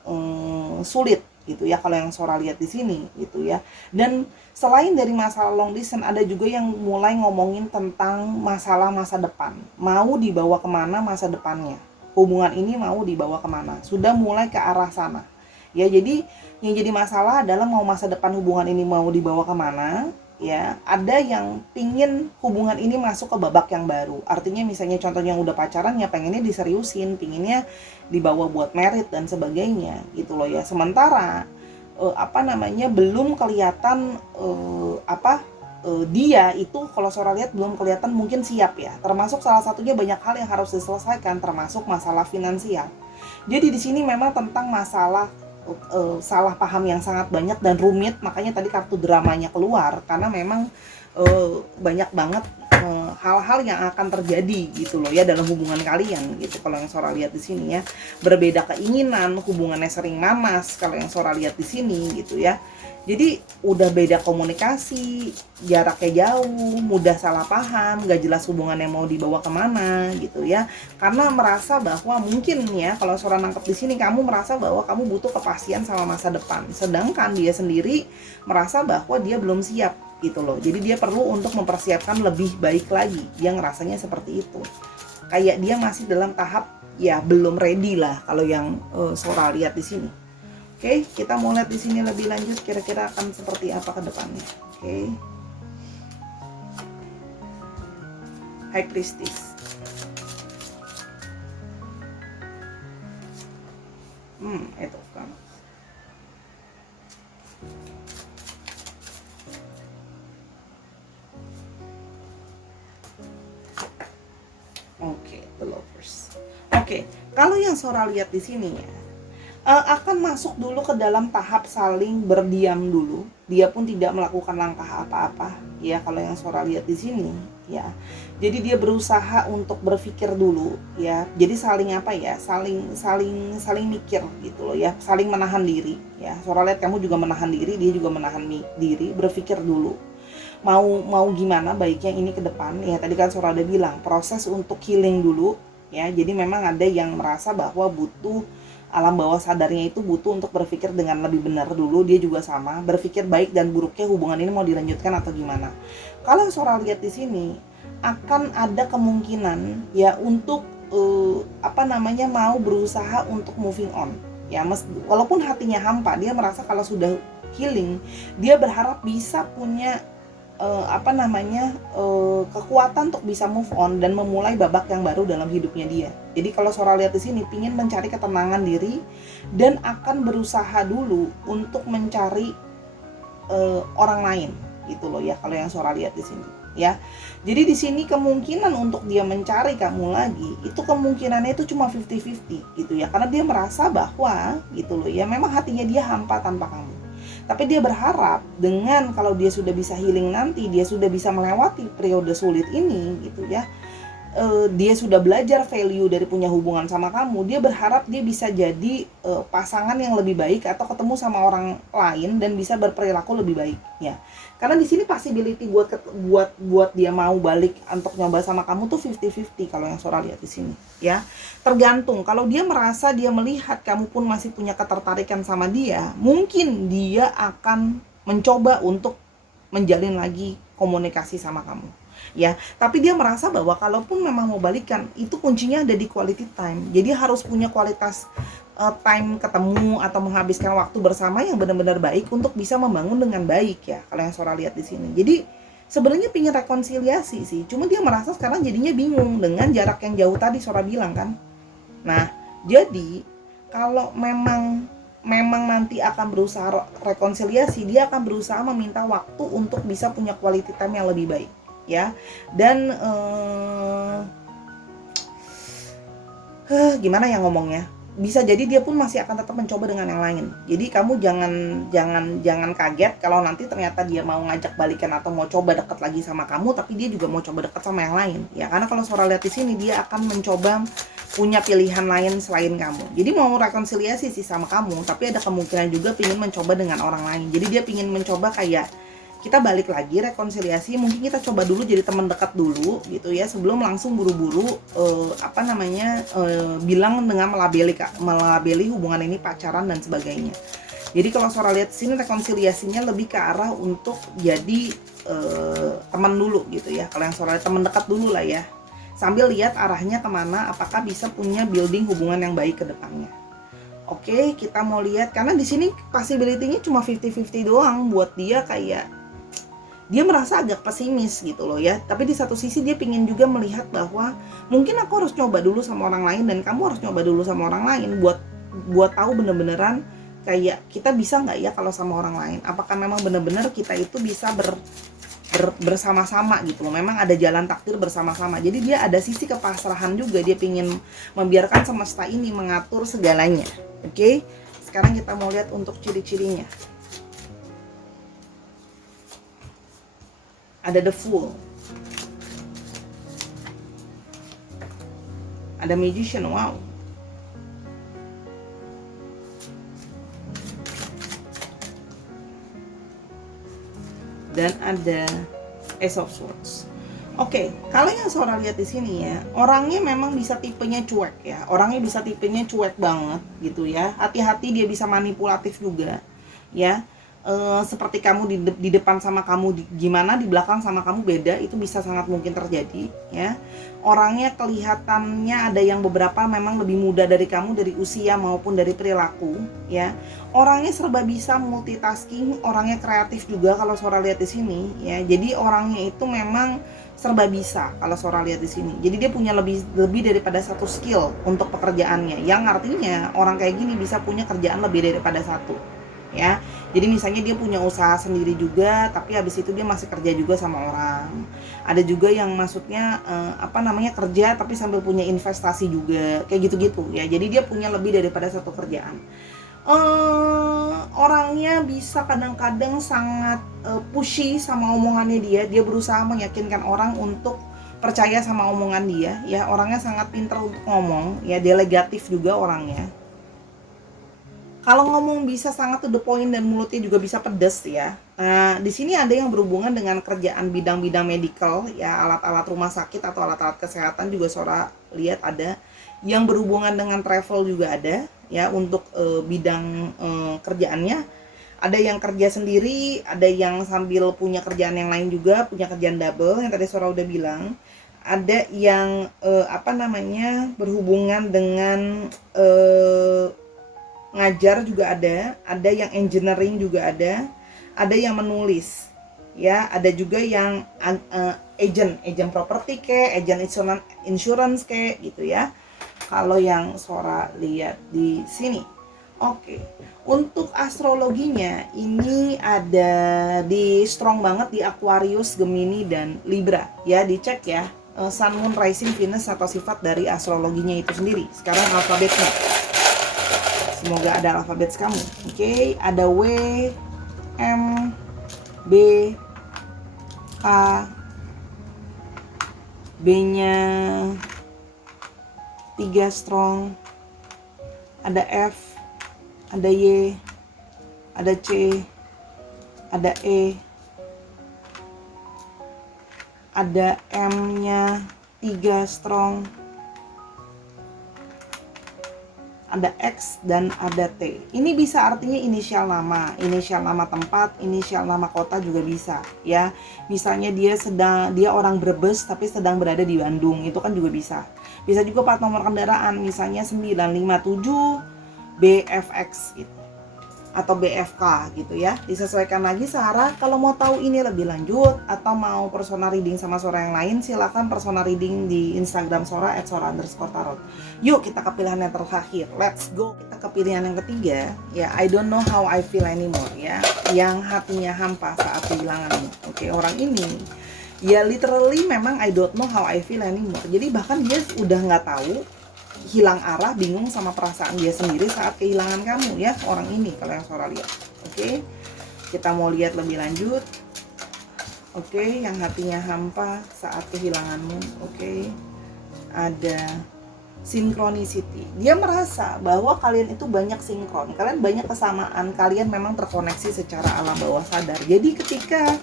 sulit gitu ya, kalau yang Sora lihat di sini gitu ya. Dan selain dari masalah long distance, ada juga yang mulai ngomongin tentang masalah masa depan, mau dibawa kemana masa depannya, hubungan ini mau dibawa kemana, sudah mulai ke arah sana ya. Jadi yang jadi masalah adalah mau masa depan hubungan ini mau dibawa kemana ya. Ada yang pingin hubungan ini masuk ke babak yang baru, artinya misalnya contohnya yang udah pacaran ya pengennya diseriusin, pinginnya dibawa buat merit dan sebagainya gitu loh ya. Sementara belum kelihatan dia itu, kalau Sora lihat belum kelihatan mungkin siap ya. Termasuk salah satunya banyak hal yang harus diselesaikan, termasuk masalah finansial. Jadi di sini memang tentang masalah salah paham yang sangat banyak dan rumit, makanya tadi kartu dramanya keluar, karena memang banyak banget hal-hal yang akan terjadi gitu loh ya dalam hubungan kalian gitu. Kalau yang Sora lihat di sini ya, berbeda keinginan, hubungannya sering manas kalau yang Sora lihat di sini gitu ya. Jadi udah beda komunikasi, jaraknya jauh, mudah salah paham, gak jelas hubungannya mau dibawa kemana gitu ya. Karena merasa bahwa mungkin ya, kalau Sora nangkep di sini, kamu merasa bahwa kamu butuh kepastian sama masa depan, sedangkan dia sendiri merasa bahwa dia belum siap gitu loh. Jadi dia perlu untuk mempersiapkan lebih baik lagi. Dia ngerasanya seperti itu. Kayak dia masih dalam tahap ya belum ready lah kalau yang Sora lihat di sini. Oke, kita mau lihat di sini lebih lanjut kira-kira akan seperti apa ke depannya. Oke. High Priestess. Itu kan. Oke, the lovers. Oke, kalau yang Sora lihat di sini ya, akan masuk dulu ke dalam tahap saling berdiam dulu. Dia pun tidak melakukan langkah apa-apa ya, kalau yang Sora lihat di sini ya. Jadi dia berusaha untuk berpikir dulu ya. Jadi saling saling mikir gitu loh ya, saling menahan diri ya. Sora lihat kamu juga menahan diri, dia juga menahan diri, berpikir dulu. Mau gimana baiknya ini ke depan ya. Tadi kan Sora udah bilang proses untuk healing dulu ya. Jadi memang ada yang merasa bahwa butuh alam bawah sadarnya itu butuh untuk berpikir dengan lebih benar dulu. Dia juga sama, berpikir baik dan buruknya hubungan ini mau dilanjutkan atau gimana. Kalau Sora lihat di sini akan ada kemungkinan ya untuk mau berusaha untuk moving on ya. Walaupun hatinya hampa, dia merasa kalau sudah healing, dia berharap bisa punya kekuatan untuk bisa move on dan memulai babak yang baru dalam hidupnya dia. Jadi kalau Sora lihat di sini pingin mencari ketenangan diri dan akan berusaha dulu untuk mencari orang lain gitu loh ya, kalau yang Sora lihat di sini ya. Jadi di sini kemungkinan untuk dia mencari kamu lagi itu kemungkinannya itu cuma 50-50 gitu ya, karena dia merasa bahwa gitu loh ya, memang hatinya dia hampa tanpa kamu. Tapi dia berharap dengan kalau dia sudah bisa healing nanti, dia sudah bisa melewati periode sulit ini gitu ya, dia sudah belajar value dari punya hubungan sama kamu, dia berharap dia bisa jadi pasangan yang lebih baik atau ketemu sama orang lain dan bisa berperilaku lebih baik ya. Karena di sini possibility buat dia mau balik untuk nyoba sama kamu tuh 50-50 kalau yang Sora lihat di sini ya. Tergantung, kalau dia merasa, dia melihat kamu pun masih punya ketertarikan sama dia, mungkin dia akan mencoba untuk menjalin lagi komunikasi sama kamu ya. Tapi dia merasa bahwa kalaupun memang mau balikan, itu kuncinya ada di quality time. Jadi harus punya kualitas time ketemu atau menghabiskan waktu bersama yang benar-benar baik untuk bisa membangun dengan baik ya, kalau yang Sora lihat di sini. Jadi sebenarnya pingin rekonsiliasi sih, cuma dia merasa sekarang jadinya bingung dengan jarak yang jauh tadi Sora bilang kan. Nah, jadi kalau memang nanti akan berusaha rekonsiliasi, dia akan berusaha meminta waktu untuk bisa punya quality time yang lebih baik ya. Dan gimana ya ngomongnya, bisa jadi dia pun masih akan tetap mencoba dengan yang lain. Jadi kamu jangan kaget kalau nanti ternyata dia mau ngajak balikan atau mau coba dekat lagi sama kamu, tapi dia juga mau coba dekat sama yang lain. Ya karena kalau Sora lihat di sini dia akan mencoba punya pilihan lain selain kamu. Jadi mau rekonsiliasi sih sama kamu, tapi ada kemungkinan juga pingin mencoba dengan orang lain. Jadi dia pingin mencoba kayak kita balik lagi rekonsiliasi, mungkin kita coba dulu jadi teman dekat dulu gitu ya, sebelum langsung buru-buru bilang dengan melabeli hubungan ini pacaran dan sebagainya. Jadi kalau Sora lihat sini rekonsiliasinya lebih ke arah untuk jadi teman dulu gitu ya. Kalau yang Sora lihat teman dekat dulu lah ya, sambil lihat arahnya kemana, apakah bisa punya building hubungan yang baik ke depannya. Oke, kita mau lihat karena di sini possibility-nya cuma 50-50 doang buat dia, kayak dia merasa agak pesimis gitu loh ya. Tapi di satu sisi dia pingin juga melihat bahwa mungkin aku harus coba dulu sama orang lain dan kamu harus coba dulu sama orang lain buat tahu bener-beneran kayak kita bisa nggak ya kalau sama orang lain. Apakah memang bener-bener kita itu bisa bersama-sama gitu loh. Memang ada jalan takdir bersama-sama. Jadi dia ada sisi kepasrahan juga. Dia pingin membiarkan semesta ini mengatur segalanya. Oke? Sekarang kita mau lihat untuk ciri-cirinya. Ada The Fool, ada Magician, wow, dan ada Ace of Swords. Oke, kalau yang Sora lihat di sini ya, orangnya memang bisa tipenya cuek ya, orangnya bisa tipenya cuek banget gitu ya. Hati-hati, dia bisa manipulatif juga ya. Seperti kamu di depan sama kamu gimana, di belakang sama kamu beda, itu bisa sangat mungkin terjadi ya. Orangnya kelihatannya ada yang beberapa memang lebih muda dari kamu, dari usia maupun dari perilaku ya. Orangnya serba bisa multitasking, orangnya kreatif juga kalau Sora lihat di sini ya. Jadi orangnya itu memang serba bisa kalau Sora lihat di sini. Jadi dia punya lebih daripada satu skill untuk pekerjaannya, yang artinya orang kayak gini bisa punya kerjaan lebih daripada satu ya. Jadi misalnya dia punya usaha sendiri juga, tapi habis itu dia masih kerja juga sama orang. Ada juga yang maksudnya kerja tapi sambil punya investasi juga, kayak gitu-gitu ya. Jadi dia punya lebih daripada satu kerjaan. Orangnya bisa kadang-kadang sangat pushy sama omongannya dia. Dia berusaha meyakinkan orang untuk percaya sama omongan dia ya. Orangnya sangat pintar untuk ngomong ya, delegatif juga orangnya. Kalau ngomong bisa sangat to the point dan mulutnya juga bisa pedes ya. Nah, di sini ada yang berhubungan dengan kerjaan bidang-bidang medical ya, alat-alat rumah sakit atau alat-alat kesehatan juga Sora lihat ada. Yang berhubungan dengan travel juga ada ya, untuk bidang kerjaannya. Ada yang kerja sendiri, ada yang sambil punya kerjaan yang lain juga, punya kerjaan double yang tadi Sora udah bilang. Ada yang berhubungan dengan ngajar juga ada yang engineering juga ada yang menulis ya, ada juga yang agent properti agent insurance gitu ya. Kalau yang Sora lihat di sini. Oke. Untuk astrologinya ini ada di strong banget di Aquarius, Gemini dan Libra ya, dicek ya. Sun, Moon, Rising, Venus atau sifat dari astrologinya itu sendiri. Sekarang alfabetnya. Semoga ada alfabet kamu. Oke, ada W, M, B, K, B-nya 3 strong, ada F, ada Y, ada C, ada E, ada M-nya 3 strong, ada X dan ada T. Ini bisa artinya inisial nama tempat, inisial nama kota juga bisa ya. Misalnya dia orang Brebes tapi sedang berada di Bandung, itu kan juga bisa. Bisa juga plat nomor kendaraan, misalnya 957 BFX gitu atau BFK gitu ya. Disesuaikan lagi Sarah. Kalau mau tahu ini lebih lanjut atau mau personal reading sama Sora yang lain, silakan personal reading di Instagram Sora @sora_tarot. Yuk kita ke pilihan yang terakhir. Let's go. Kita ke pilihan yang ketiga ya, I don't know how I feel anymore ya. Yang hatinya hampa saat kehilanganmu. Oke, orang ini ya literally memang I don't know how I feel anymore. Jadi bahkan dia udah nggak tahu hilang arah, bingung sama perasaan dia sendiri saat kehilangan kamu ya, orang ini kalau yang Sora lihat. Oke, kita mau lihat lebih lanjut. Oke, yang hatinya hampa saat kehilanganmu. Oke, ada synchronicity. Dia merasa bahwa kalian itu banyak sinkron, kalian banyak kesamaan, kalian memang terkoneksi secara alam bawah sadar. Jadi ketika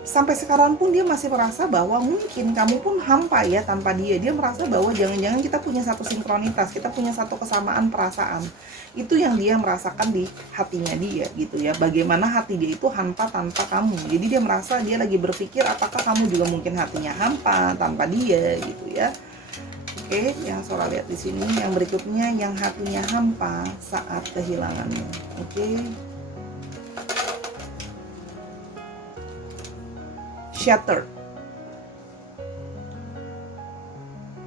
sampai sekarang pun dia masih merasa bahwa mungkin kamu pun hampa ya tanpa dia. Dia merasa bahwa jangan-jangan kita punya satu sinkronitas, kita punya satu kesamaan perasaan. Itu yang dia merasakan di hatinya dia gitu ya. Bagaimana hati dia itu hampa tanpa kamu. Jadi dia merasa, dia lagi berpikir apakah kamu juga mungkin hatinya hampa tanpa dia gitu ya. Oke, yang Sora lihat di sini. Yang berikutnya, yang hatinya hampa saat kehilanganmu. Oke. Shattered.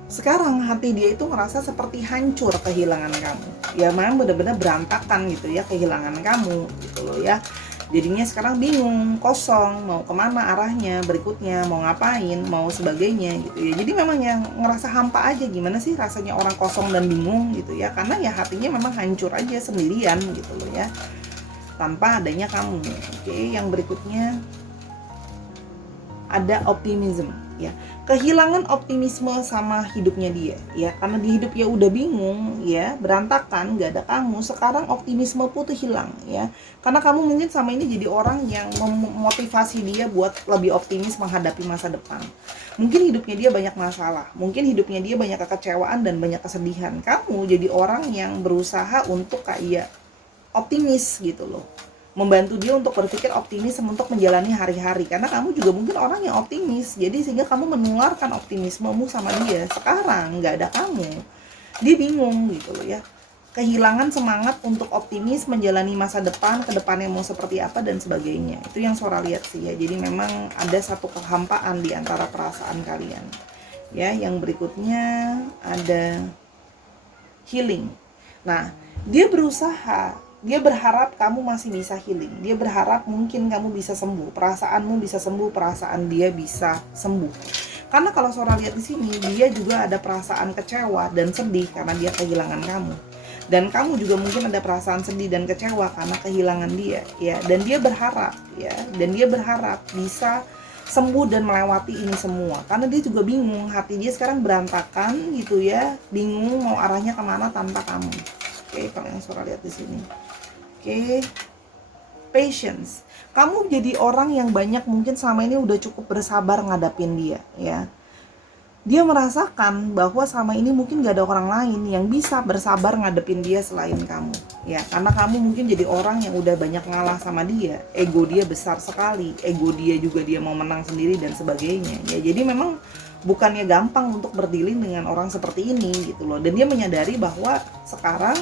Sekarang hati dia itu ngerasa seperti hancur kehilangan kamu. Ya memang benar-benar berantakan gitu ya kehilangan kamu gitu loh ya. Jadinya sekarang bingung, kosong, mau kemana arahnya, berikutnya mau ngapain, mau sebagainya gitu ya. Jadi memang yang ngerasa hampa aja, gimana sih rasanya orang kosong dan bingung gitu ya. Karena ya hatinya memang hancur aja sendirian gitu loh ya, tanpa adanya kamu. Oke, yang berikutnya ada optimism ya, kehilangan optimisme sama hidupnya dia ya, karena di hidup ya udah bingung ya, berantakan, gak ada kamu. Sekarang optimisme pun tuh hilang ya, karena kamu mungkin sama ini jadi orang yang memotivasi dia buat lebih optimis menghadapi masa depan. Mungkin hidupnya dia banyak masalah, mungkin hidupnya dia banyak kekecewaan dan banyak kesedihan. Kamu jadi orang yang berusaha untuk kayak optimis gitu loh, membantu dia untuk berpikir optimis untuk menjalani hari-hari, karena kamu juga mungkin orang yang optimis. Jadi sehingga kamu menularkan optimismemu sama dia. Sekarang nggak ada kamu, dia bingung gitu loh ya, kehilangan semangat untuk optimis menjalani masa depan, ke depannya mau seperti apa dan sebagainya. Itu yang Sora lihat sih ya. Jadi memang ada satu kehampaan di antara perasaan kalian ya. Yang berikutnya ada healing. Nah, dia berusaha, dia berharap kamu masih bisa healing. Dia berharap mungkin kamu bisa sembuh, perasaanmu bisa sembuh, perasaan dia bisa sembuh. Karena kalau Sora lihat di sini, dia juga ada perasaan kecewa dan sedih karena dia kehilangan kamu. Dan kamu juga mungkin ada perasaan sedih dan kecewa karena kehilangan dia, ya. Dan dia berharap, ya. Dan dia berharap bisa sembuh dan melewati ini semua. Karena dia juga bingung, hati dia sekarang berantakan gitu ya, bingung mau arahnya kemana tanpa kamu. Oke, kalau yang Sora lihat di sini. Oke, patience. Kamu jadi orang yang banyak mungkin selama ini udah cukup bersabar ngadapin dia ya. Dia merasakan bahwa selama ini mungkin gak ada orang lain yang bisa bersabar ngadepin dia selain kamu ya. Karena kamu mungkin jadi orang yang udah banyak ngalah sama dia, ego dia besar sekali, ego dia juga dia mau menang sendiri dan sebagainya ya. Jadi memang bukannya gampang untuk berdealing dengan orang seperti ini gitu loh. Dan dia menyadari bahwa sekarang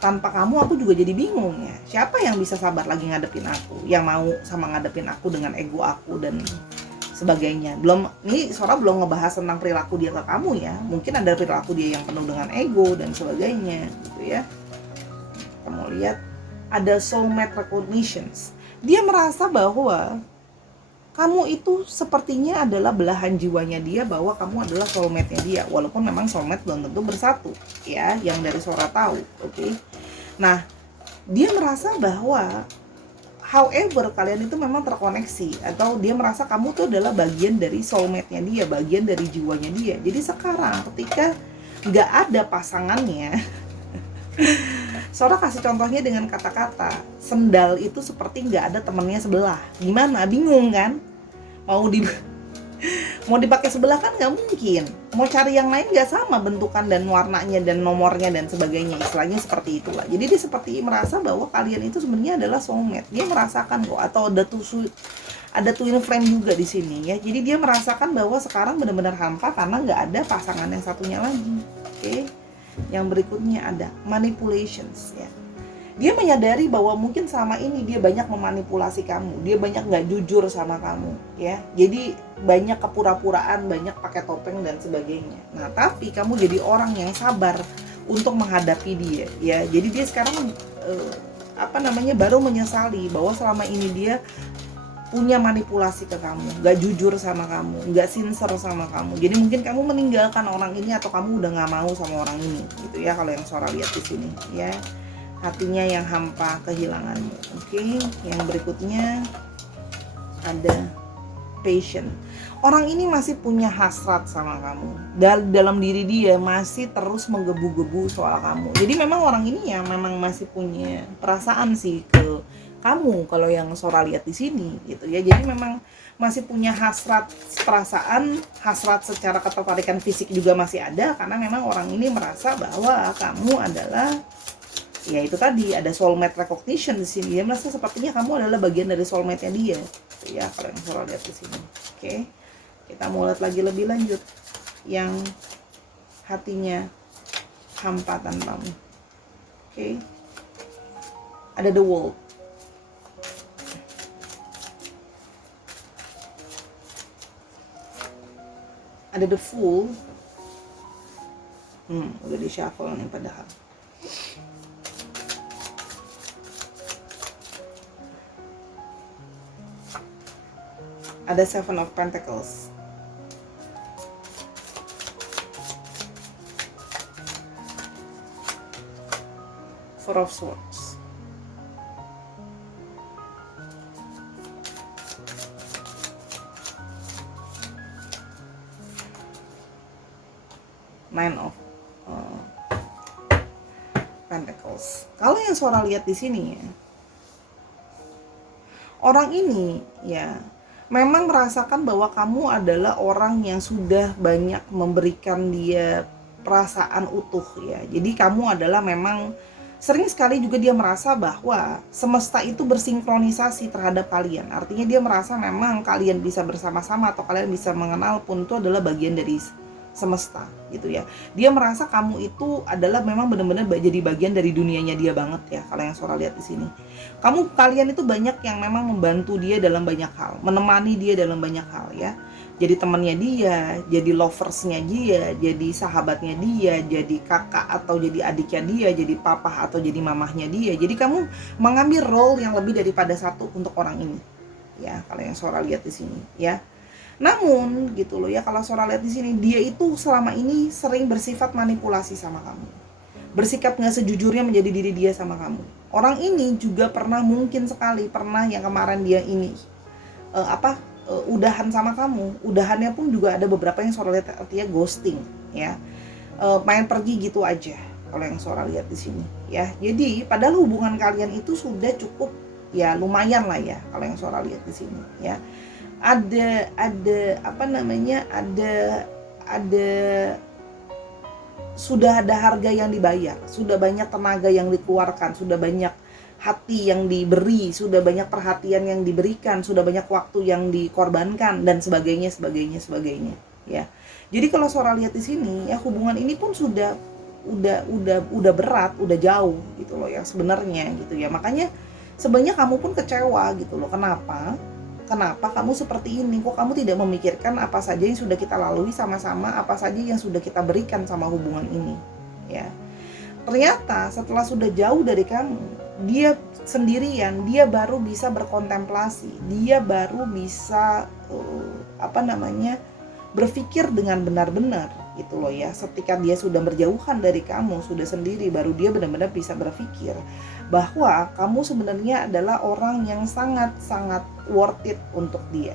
tanpa kamu aku juga jadi bingung ya. Siapa yang bisa sabar lagi ngadepin aku, yang mau sama ngadepin aku dengan ego aku dan sebagainya. Belum, ini Sora belum ngebahas tentang perilaku dia ke kamu ya. Mungkin ada perilaku dia yang penuh dengan ego dan sebagainya gitu ya. Kamu lihat ada soulmate recognitions. Dia merasa bahwa kamu itu sepertinya adalah belahan jiwanya dia, bahwa kamu adalah soulmate-nya dia. Walaupun memang soulmate belum tentu bersatu ya, yang dari Sora tahu. Oke. Nah, dia merasa bahwa however kalian itu memang terkoneksi, atau dia merasa kamu tuh adalah bagian dari soulmate-nya dia, bagian dari jiwanya dia. Jadi sekarang ketika nggak ada pasangannya, Sora kasih contohnya dengan kata-kata sendal itu seperti nggak ada temennya sebelah. Gimana? Bingung kan? Mau dipakai sebelah kan nggak mungkin. Mau cari yang lain nggak sama bentukan dan warnanya dan nomornya dan sebagainya. Istilahnya seperti itulah. Jadi dia seperti merasa bahwa kalian itu sebenarnya adalah soulmate. Dia merasakan kok, atau ada twin flame juga di sini ya. Jadi dia merasakan bahwa sekarang benar-benar hampa karena nggak ada pasangan yang satunya lagi. Oke. Yang berikutnya ada manipulations ya. Dia menyadari bahwa mungkin selama ini dia banyak memanipulasi kamu, dia banyak nggak jujur sama kamu ya. Jadi banyak kepura-puraan, banyak pakai topeng dan sebagainya. Nah, tapi kamu jadi orang yang sabar untuk menghadapi dia ya. Jadi dia sekarang baru menyesali bahwa selama ini dia punya manipulasi ke kamu, nggak jujur sama kamu, nggak sincere sama kamu. Jadi mungkin kamu meninggalkan orang ini atau kamu udah nggak mau sama orang ini, gitu ya. Kalau yang Sora lihat di sini, ya, hatinya yang hampa, kehilanganmu. Oke, yang berikutnya ada passion. Orang ini masih punya hasrat sama kamu. Dalam diri dia masih terus menggebu-gebu soal kamu. Jadi memang orang ini ya memang masih punya perasaan sih ke kamu kalau yang Sora lihat di sini, gitu ya. Jadi memang masih punya hasrat perasaan, hasrat secara ketertarikan fisik juga masih ada, karena memang orang ini merasa bahwa kamu adalah, ya itu tadi, ada soulmate recognition di sini. Dia merasa sepertinya kamu adalah bagian dari soulmate-nya dia, gitu ya, kalau yang Sora lihat di sini. Oke, kita mau lihat lagi lebih lanjut yang hatinya hampa tanpamu. Oke, ada the world. Ada the fool. Udah di shuffle nih padahal. Ada Seven of Pentacles. Four of Swords. Nine of Pentacles. Kalau yang Sora lihat di sini ya, orang ini ya memang merasakan bahwa kamu adalah orang yang sudah banyak memberikan dia perasaan utuh ya. Jadi kamu adalah memang sering sekali juga dia merasa bahwa semesta itu bersinkronisasi terhadap kalian. Artinya dia merasa memang kalian bisa bersama-sama atau kalian bisa mengenal pun itu adalah bagian dari semesta, gitu ya. Dia merasa kamu itu adalah memang benar-benar jadi bagian dari dunianya dia banget ya. Kalau yang Sora lihat di sini, kalian itu banyak yang memang membantu dia dalam banyak hal, menemani dia dalam banyak hal ya. Jadi temannya dia, jadi loversnya dia, jadi sahabatnya dia, jadi kakak atau jadi adiknya dia, jadi papa atau jadi mamahnya dia. Jadi kamu mengambil role yang lebih daripada satu untuk orang ini ya. Kalau yang Sora lihat di sini ya. Namun gitu loh ya, kalau Sora lihat di sini, dia itu selama ini sering bersifat manipulasi sama kamu, bersikap nggak sejujurnya menjadi diri dia sama kamu. Orang ini juga mungkin sekali pernah yang kemarin dia ini udahan sama kamu. Udahannya pun juga ada beberapa yang Sora lihat artinya ghosting ya, main pergi gitu aja. Kalau yang Sora lihat di sini ya, jadi padahal hubungan kalian itu sudah cukup ya lumayan lah ya. Kalau yang Sora lihat di sini ya, ada sudah ada harga yang dibayar, sudah banyak tenaga yang dikeluarkan, sudah banyak hati yang diberi, sudah banyak perhatian yang diberikan, sudah banyak waktu yang dikorbankan dan sebagainya ya. Jadi kalau Sora lihat di sini ya, hubungan ini pun sudah berat, udah jauh gitu loh ya sebenarnya gitu ya. Makanya sebenarnya kamu pun kecewa gitu loh. Kenapa kamu seperti ini? Kok kamu tidak memikirkan apa saja yang sudah kita lalui sama-sama, apa saja yang sudah kita berikan sama hubungan ini ya. Ternyata setelah sudah jauh dari kamu, dia sendirian, dia baru bisa berkontemplasi, dia baru bisa berpikir dengan benar-benar gitu loh ya. Ketika dia sudah berjauhan dari kamu, sudah sendiri, baru dia benar-benar bisa berpikir bahwa kamu sebenarnya adalah orang yang sangat-sangat worth it untuk dia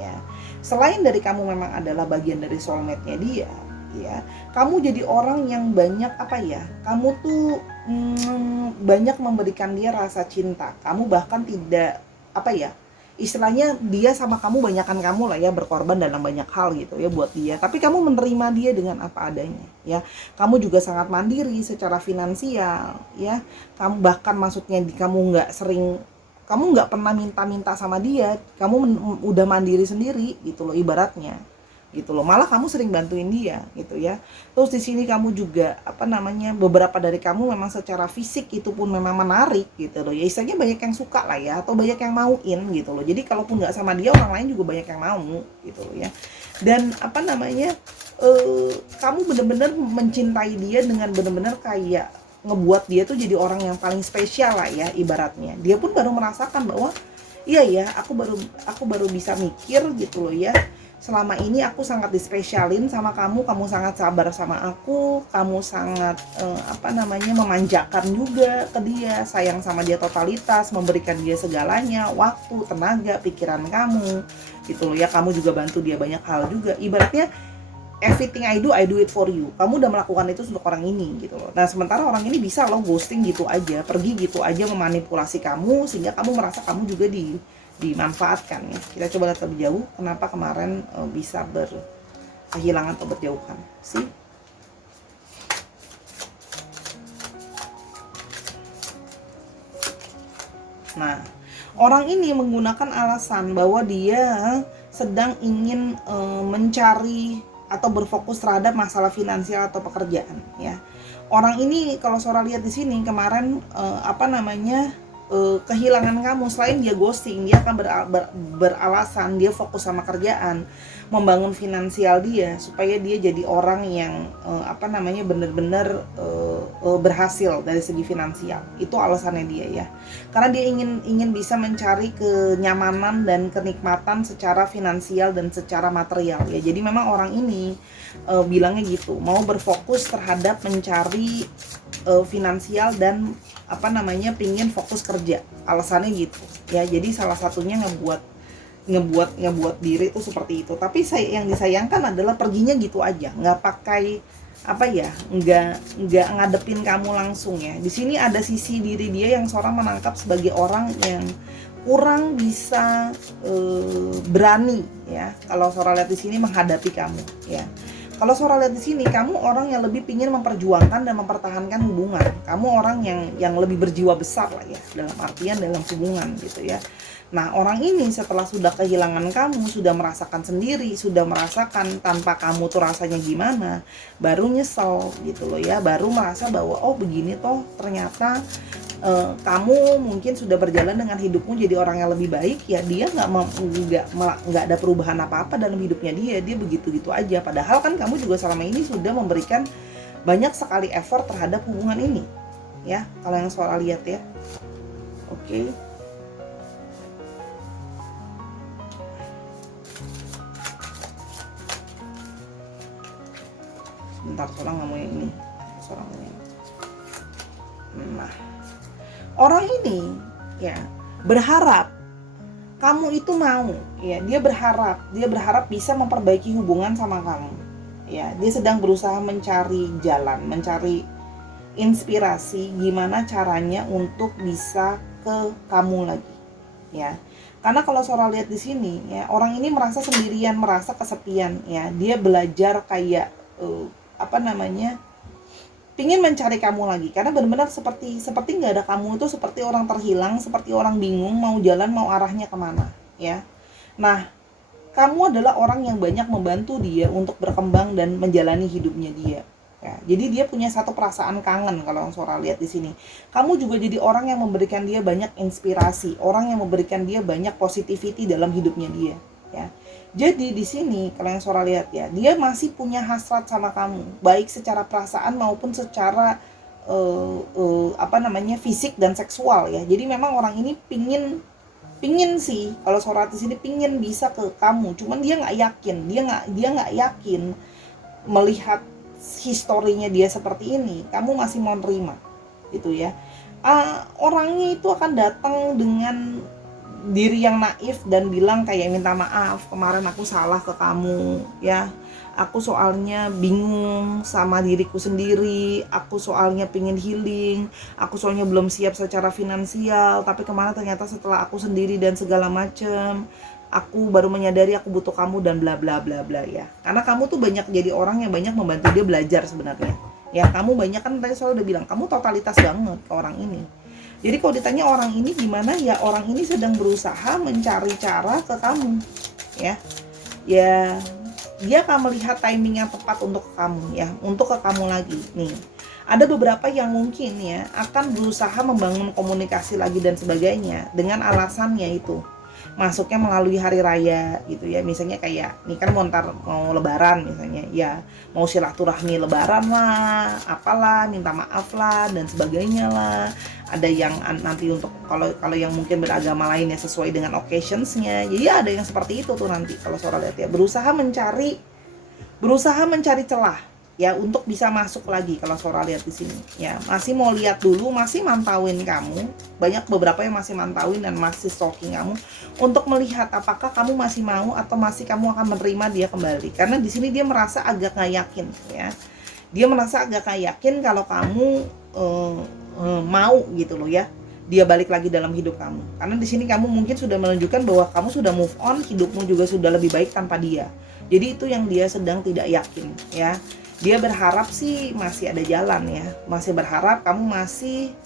ya. Selain dari kamu memang adalah bagian dari soulmate-nya dia ya, kamu jadi orang yang banyak kamu tuh banyak memberikan dia rasa cinta. Kamu bahkan tidak istilahnya dia sama kamu banyakan kamu lah ya, berkorban dalam banyak hal gitu ya buat dia. Tapi kamu menerima dia dengan apa adanya ya. Kamu juga sangat mandiri secara finansial ya. Kamu bahkan kamu nggak pernah minta-minta sama dia. Kamu udah mandiri sendiri gitu loh ibaratnya. Gitu loh. Malah kamu sering bantuin dia gitu ya. Terus di sini kamu juga beberapa dari kamu memang secara fisik itu pun memang menarik gitu loh ya. Istilahnya banyak yang suka lah ya, atau banyak yang mauin gitu loh. Jadi kalaupun nggak sama dia, orang lain juga banyak yang mau gitu loh ya. Dan kamu benar-benar mencintai dia dengan benar-benar kayak ngebuat dia tuh jadi orang yang paling spesial lah ya ibaratnya. Dia pun baru merasakan bahwa iya ya, aku baru bisa mikir gitu loh ya. Selama ini aku sangat dispesialin sama kamu, kamu sangat sabar sama aku, kamu sangat apa namanya, memanjakan juga ke dia, sayang sama dia totalitas, memberikan dia segalanya, waktu, tenaga, pikiran kamu gitu loh ya. Kamu juga bantu dia banyak hal juga. Ibaratnya everything I do it for you. Kamu udah melakukan itu untuk orang ini gitu loh. Nah, sementara orang ini bisa loh ghosting gitu aja, pergi gitu aja, memanipulasi kamu sehingga kamu merasa kamu juga dimanfaatkan ya. Kita coba lihat lebih jauh kenapa kemarin bisa berkehilangan atau berjauhan. Sih. Nah, orang ini menggunakan alasan bahwa dia sedang ingin mencari atau berfokus terhadap masalah finansial atau pekerjaan ya. Orang ini kalau Sora lihat di sini kemarin apa namanya, kehilangan kamu, selain dia ghosting, dia akan beralasan dia fokus sama kerjaan, membangun finansial dia supaya dia jadi orang yang apa namanya, benar-benar berhasil dari segi finansial. Itu alasannya dia ya. Karena dia ingin bisa mencari kenyamanan dan kenikmatan secara finansial dan secara material ya. Jadi memang orang ini bilangnya gitu, mau berfokus terhadap mencari finansial dan apa namanya, pingin fokus kerja, alasannya gitu ya. Jadi salah satunya ngebuat diri itu seperti itu. Tapi yang disayangkan adalah perginya gitu aja, nggak pakai apa ya, nggak ngadepin kamu langsung ya. Di sini ada sisi diri dia yang seorang menangkap sebagai orang yang kurang bisa berani ya. Kalau seorang lihat di sini menghadapi kamu ya. Kalau Sora lihat di sini, kamu orang yang lebih ingin memperjuangkan dan mempertahankan hubungan. Kamu orang yang lebih berjiwa besar lah ya, dalam artian dalam hubungan gitu ya. Nah, orang ini setelah sudah kehilangan kamu, sudah merasakan sendiri, sudah merasakan tanpa kamu tuh rasanya gimana, baru nyesel gitu loh ya, baru merasa bahwa oh begini toh ternyata kamu mungkin sudah berjalan dengan hidupmu jadi orang yang lebih baik ya. Dia nggak ada perubahan apa-apa dalam hidupnya dia begitu-gitu aja. Padahal kan kamu juga selama ini sudah memberikan banyak sekali effort terhadap hubungan ini ya, kalau yang soal lihat ya. Oke. Sebentar, seorang nggak mau yang ini, seorang mau yang. Nah, orang ini ya berharap kamu itu mau ya, dia berharap bisa memperbaiki hubungan sama kamu ya. Dia sedang berusaha mencari jalan, mencari inspirasi gimana caranya untuk bisa ke kamu lagi ya. Karena kalau Sora lihat di sini ya, orang ini merasa sendirian, merasa kesepian ya. Dia belajar kayak apa namanya, pingin mencari kamu lagi, karena benar-benar seperti nggak ada kamu, itu seperti orang terhilang, seperti orang bingung mau jalan, mau arahnya kemana ya. Nah, kamu adalah orang yang banyak membantu dia untuk berkembang dan menjalani hidupnya dia ya. Jadi dia punya satu perasaan kangen. Kalau yang Sora lihat di sini, kamu juga jadi orang yang memberikan dia banyak inspirasi, orang yang memberikan dia banyak positivity dalam hidupnya dia ya. Jadi di sini kalau yang Sora lihat ya, dia masih punya hasrat sama kamu, baik secara perasaan maupun secara apa namanya, fisik dan seksual ya. Jadi memang orang ini pingin sih, kalau Sora di sini pingin bisa ke kamu, cuman dia nggak yakin, dia nggak yakin melihat historinya dia seperti ini, kamu masih mau nerima gitu ya. Orangnya itu akan datang dengan diri yang naif dan bilang kayak minta maaf, kemarin aku salah ke kamu ya, aku soalnya bingung sama diriku sendiri, aku soalnya pengen healing, aku soalnya belum siap secara finansial, tapi kemarin ternyata setelah aku sendiri dan segala macem, aku baru menyadari aku butuh kamu dan bla bla bla bla ya. Karena kamu tuh banyak jadi orang yang banyak membantu dia belajar sebenarnya ya. Kamu banyak, kan tadi soal udah bilang kamu totalitas banget ke orang ini. Jadi kalau ditanya orang ini gimana ya, orang ini sedang berusaha mencari cara ke kamu ya. Ya, dia akan melihat timing yang tepat untuk kamu ya, untuk ke kamu lagi nih. Ada beberapa yang mungkin ya akan berusaha membangun komunikasi lagi dan sebagainya dengan alasannya itu masuknya melalui hari raya gitu ya. Misalnya kayak nih kan mau lebaran misalnya, ya mau silaturahmi lebaran lah, apalah, minta maaf lah dan sebagainya lah. Ada yang nanti untuk kalau yang mungkin beragama lain ya sesuai dengan occasionsnya. Jadi ada yang seperti itu tuh nanti kalau Sora lihat ya, berusaha mencari celah ya untuk bisa masuk lagi. Kalau Sora lihat di sini ya, masih mau lihat dulu, masih mantauin kamu. Banyak beberapa yang masih mantauin dan masih stalking kamu untuk melihat apakah kamu masih mau atau masih kamu akan menerima dia kembali. Karena di sini dia merasa agak nggak yakin ya. Dia merasa agak nggak yakin kalau kamu mau gitu loh ya, dia balik lagi dalam hidup kamu. Karena di sini kamu mungkin sudah menunjukkan bahwa kamu sudah move on, hidupmu juga sudah lebih baik tanpa dia. Jadi itu yang dia sedang tidak yakin ya. Dia berharap sih masih ada jalan ya, masih berharap kamu masih,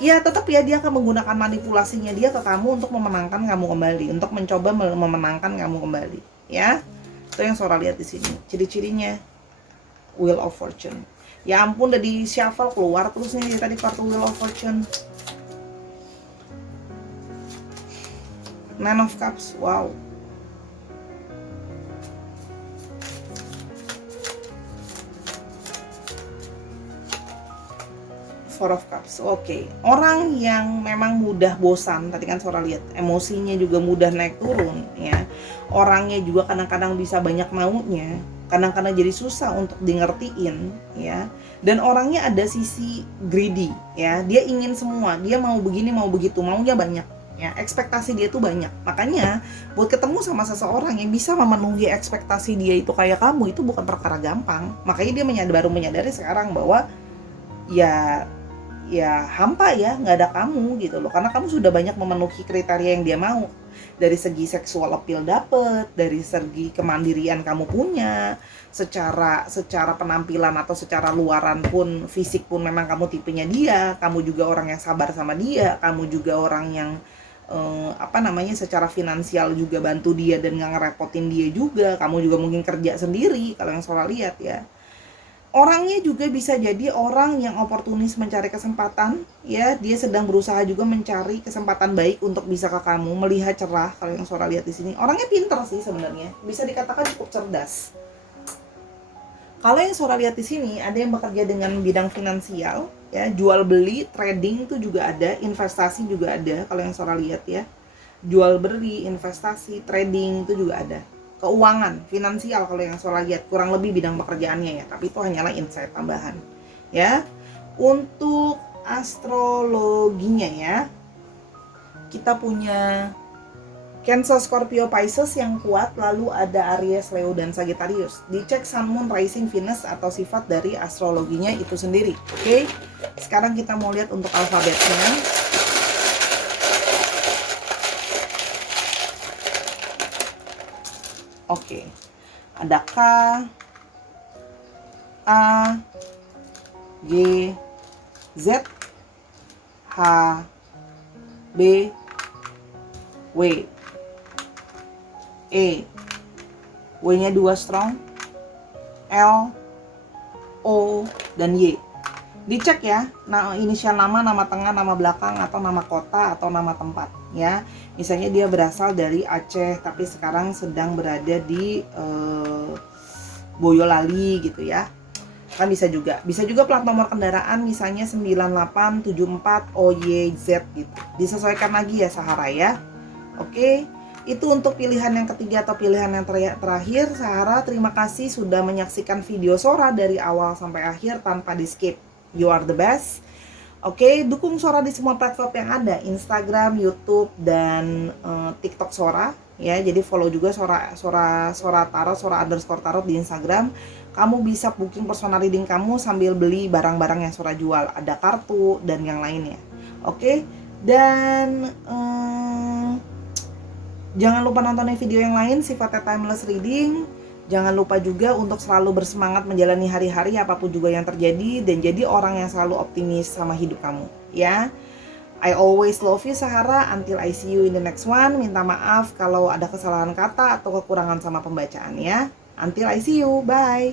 ya tetap ya dia akan menggunakan manipulasinya dia ke kamu untuk memenangkan kamu kembali, untuk mencoba memenangkan kamu kembali ya. Itu yang Sora lihat di sini. Ciri-cirinya Wheel of Fortune. Ya ampun, udah di shuffle keluar terus nih tadi kartu Wheel of Fortune. Nine of Cups, wow. Four of Cups, oke. Orang yang memang mudah bosan, tadi kan Sora lihat, emosinya juga mudah naik turun ya. Orangnya juga kadang-kadang bisa banyak maunya, kadang-kadang jadi susah untuk di-ngertiin ya. Dan orangnya ada sisi greedy ya, dia ingin semua, dia mau begini mau begitu, maunya banyak ya, ekspektasi dia tuh banyak. Makanya buat ketemu sama seseorang yang bisa memenuhi ekspektasi dia itu kayak kamu, itu bukan perkara gampang. Makanya dia baru menyadari sekarang bahwa ya hampa ya, nggak ada kamu gitu loh, karena kamu sudah banyak memenuhi kriteria yang dia mau. Dari segi seksual appeal dapet, dari segi kemandirian kamu punya, secara penampilan atau secara luaran pun, fisik pun memang kamu tipenya dia. Kamu juga orang yang sabar sama dia, kamu juga orang yang secara finansial juga bantu dia dan nggak ngerepotin dia juga. Kamu juga mungkin kerja sendiri kalau yang Sora lihat ya. Orangnya juga bisa jadi orang yang oportunis mencari kesempatan ya, dia sedang berusaha juga mencari kesempatan baik untuk bisa ke kamu, melihat cerah. Kalau yang Sora lihat di sini, orangnya pintar sih sebenarnya, bisa dikatakan cukup cerdas. Kalau yang Sora lihat di sini, ada yang bekerja dengan bidang finansial ya, jual beli, trading itu juga ada, investasi juga ada. Kalau yang Sora lihat ya, jual beli, investasi, trading itu juga ada. Keuangan, finansial kalau yang Sora lihat, kurang lebih bidang pekerjaannya ya, tapi itu hanyalah insight tambahan ya. Untuk astrologinya ya, kita punya Cancer, Scorpio, Pisces yang kuat, lalu ada Aries, Leo, dan Sagittarius. Dicek Sun, Moon, Rising, Venus atau sifat dari astrologinya itu sendiri. Oke, sekarang kita mau lihat untuk alfabetnya. Oke, ada K, A, G, Z, H, B, W, E, W-nya 2 strong, L, O, dan Y. Dicek ya, inisial nama tengah, nama belakang, atau nama kota, atau nama tempat ya. Misalnya dia berasal dari Aceh tapi sekarang sedang berada di Boyolali gitu ya, kan bisa juga plat nomor kendaraan misalnya 9874 OYZ gitu, disesuaikan lagi ya Sahara ya. Oke, itu untuk pilihan yang ketiga atau pilihan yang terakhir. Sahara, terima kasih sudah menyaksikan video Sora dari awal sampai akhir tanpa di skip. You are the best. Oke, dukung Sora di semua platform yang ada, Instagram, YouTube, dan TikTok Sora ya. Jadi follow juga Sora Tarot, Sora_Tarot di Instagram. Kamu bisa booking personal reading kamu sambil beli barang-barang yang Sora jual, ada kartu dan yang lainnya. Oke, dan jangan lupa nontonin video yang lain sifatnya timeless reading. Jangan lupa juga untuk selalu bersemangat menjalani hari-hari apapun juga yang terjadi, dan jadi orang yang selalu optimis sama hidup kamu ya. I always love you Sahara, until I see you in the next one. Minta maaf kalau ada kesalahan kata atau kekurangan sama pembacaan ya. Until I see you, bye.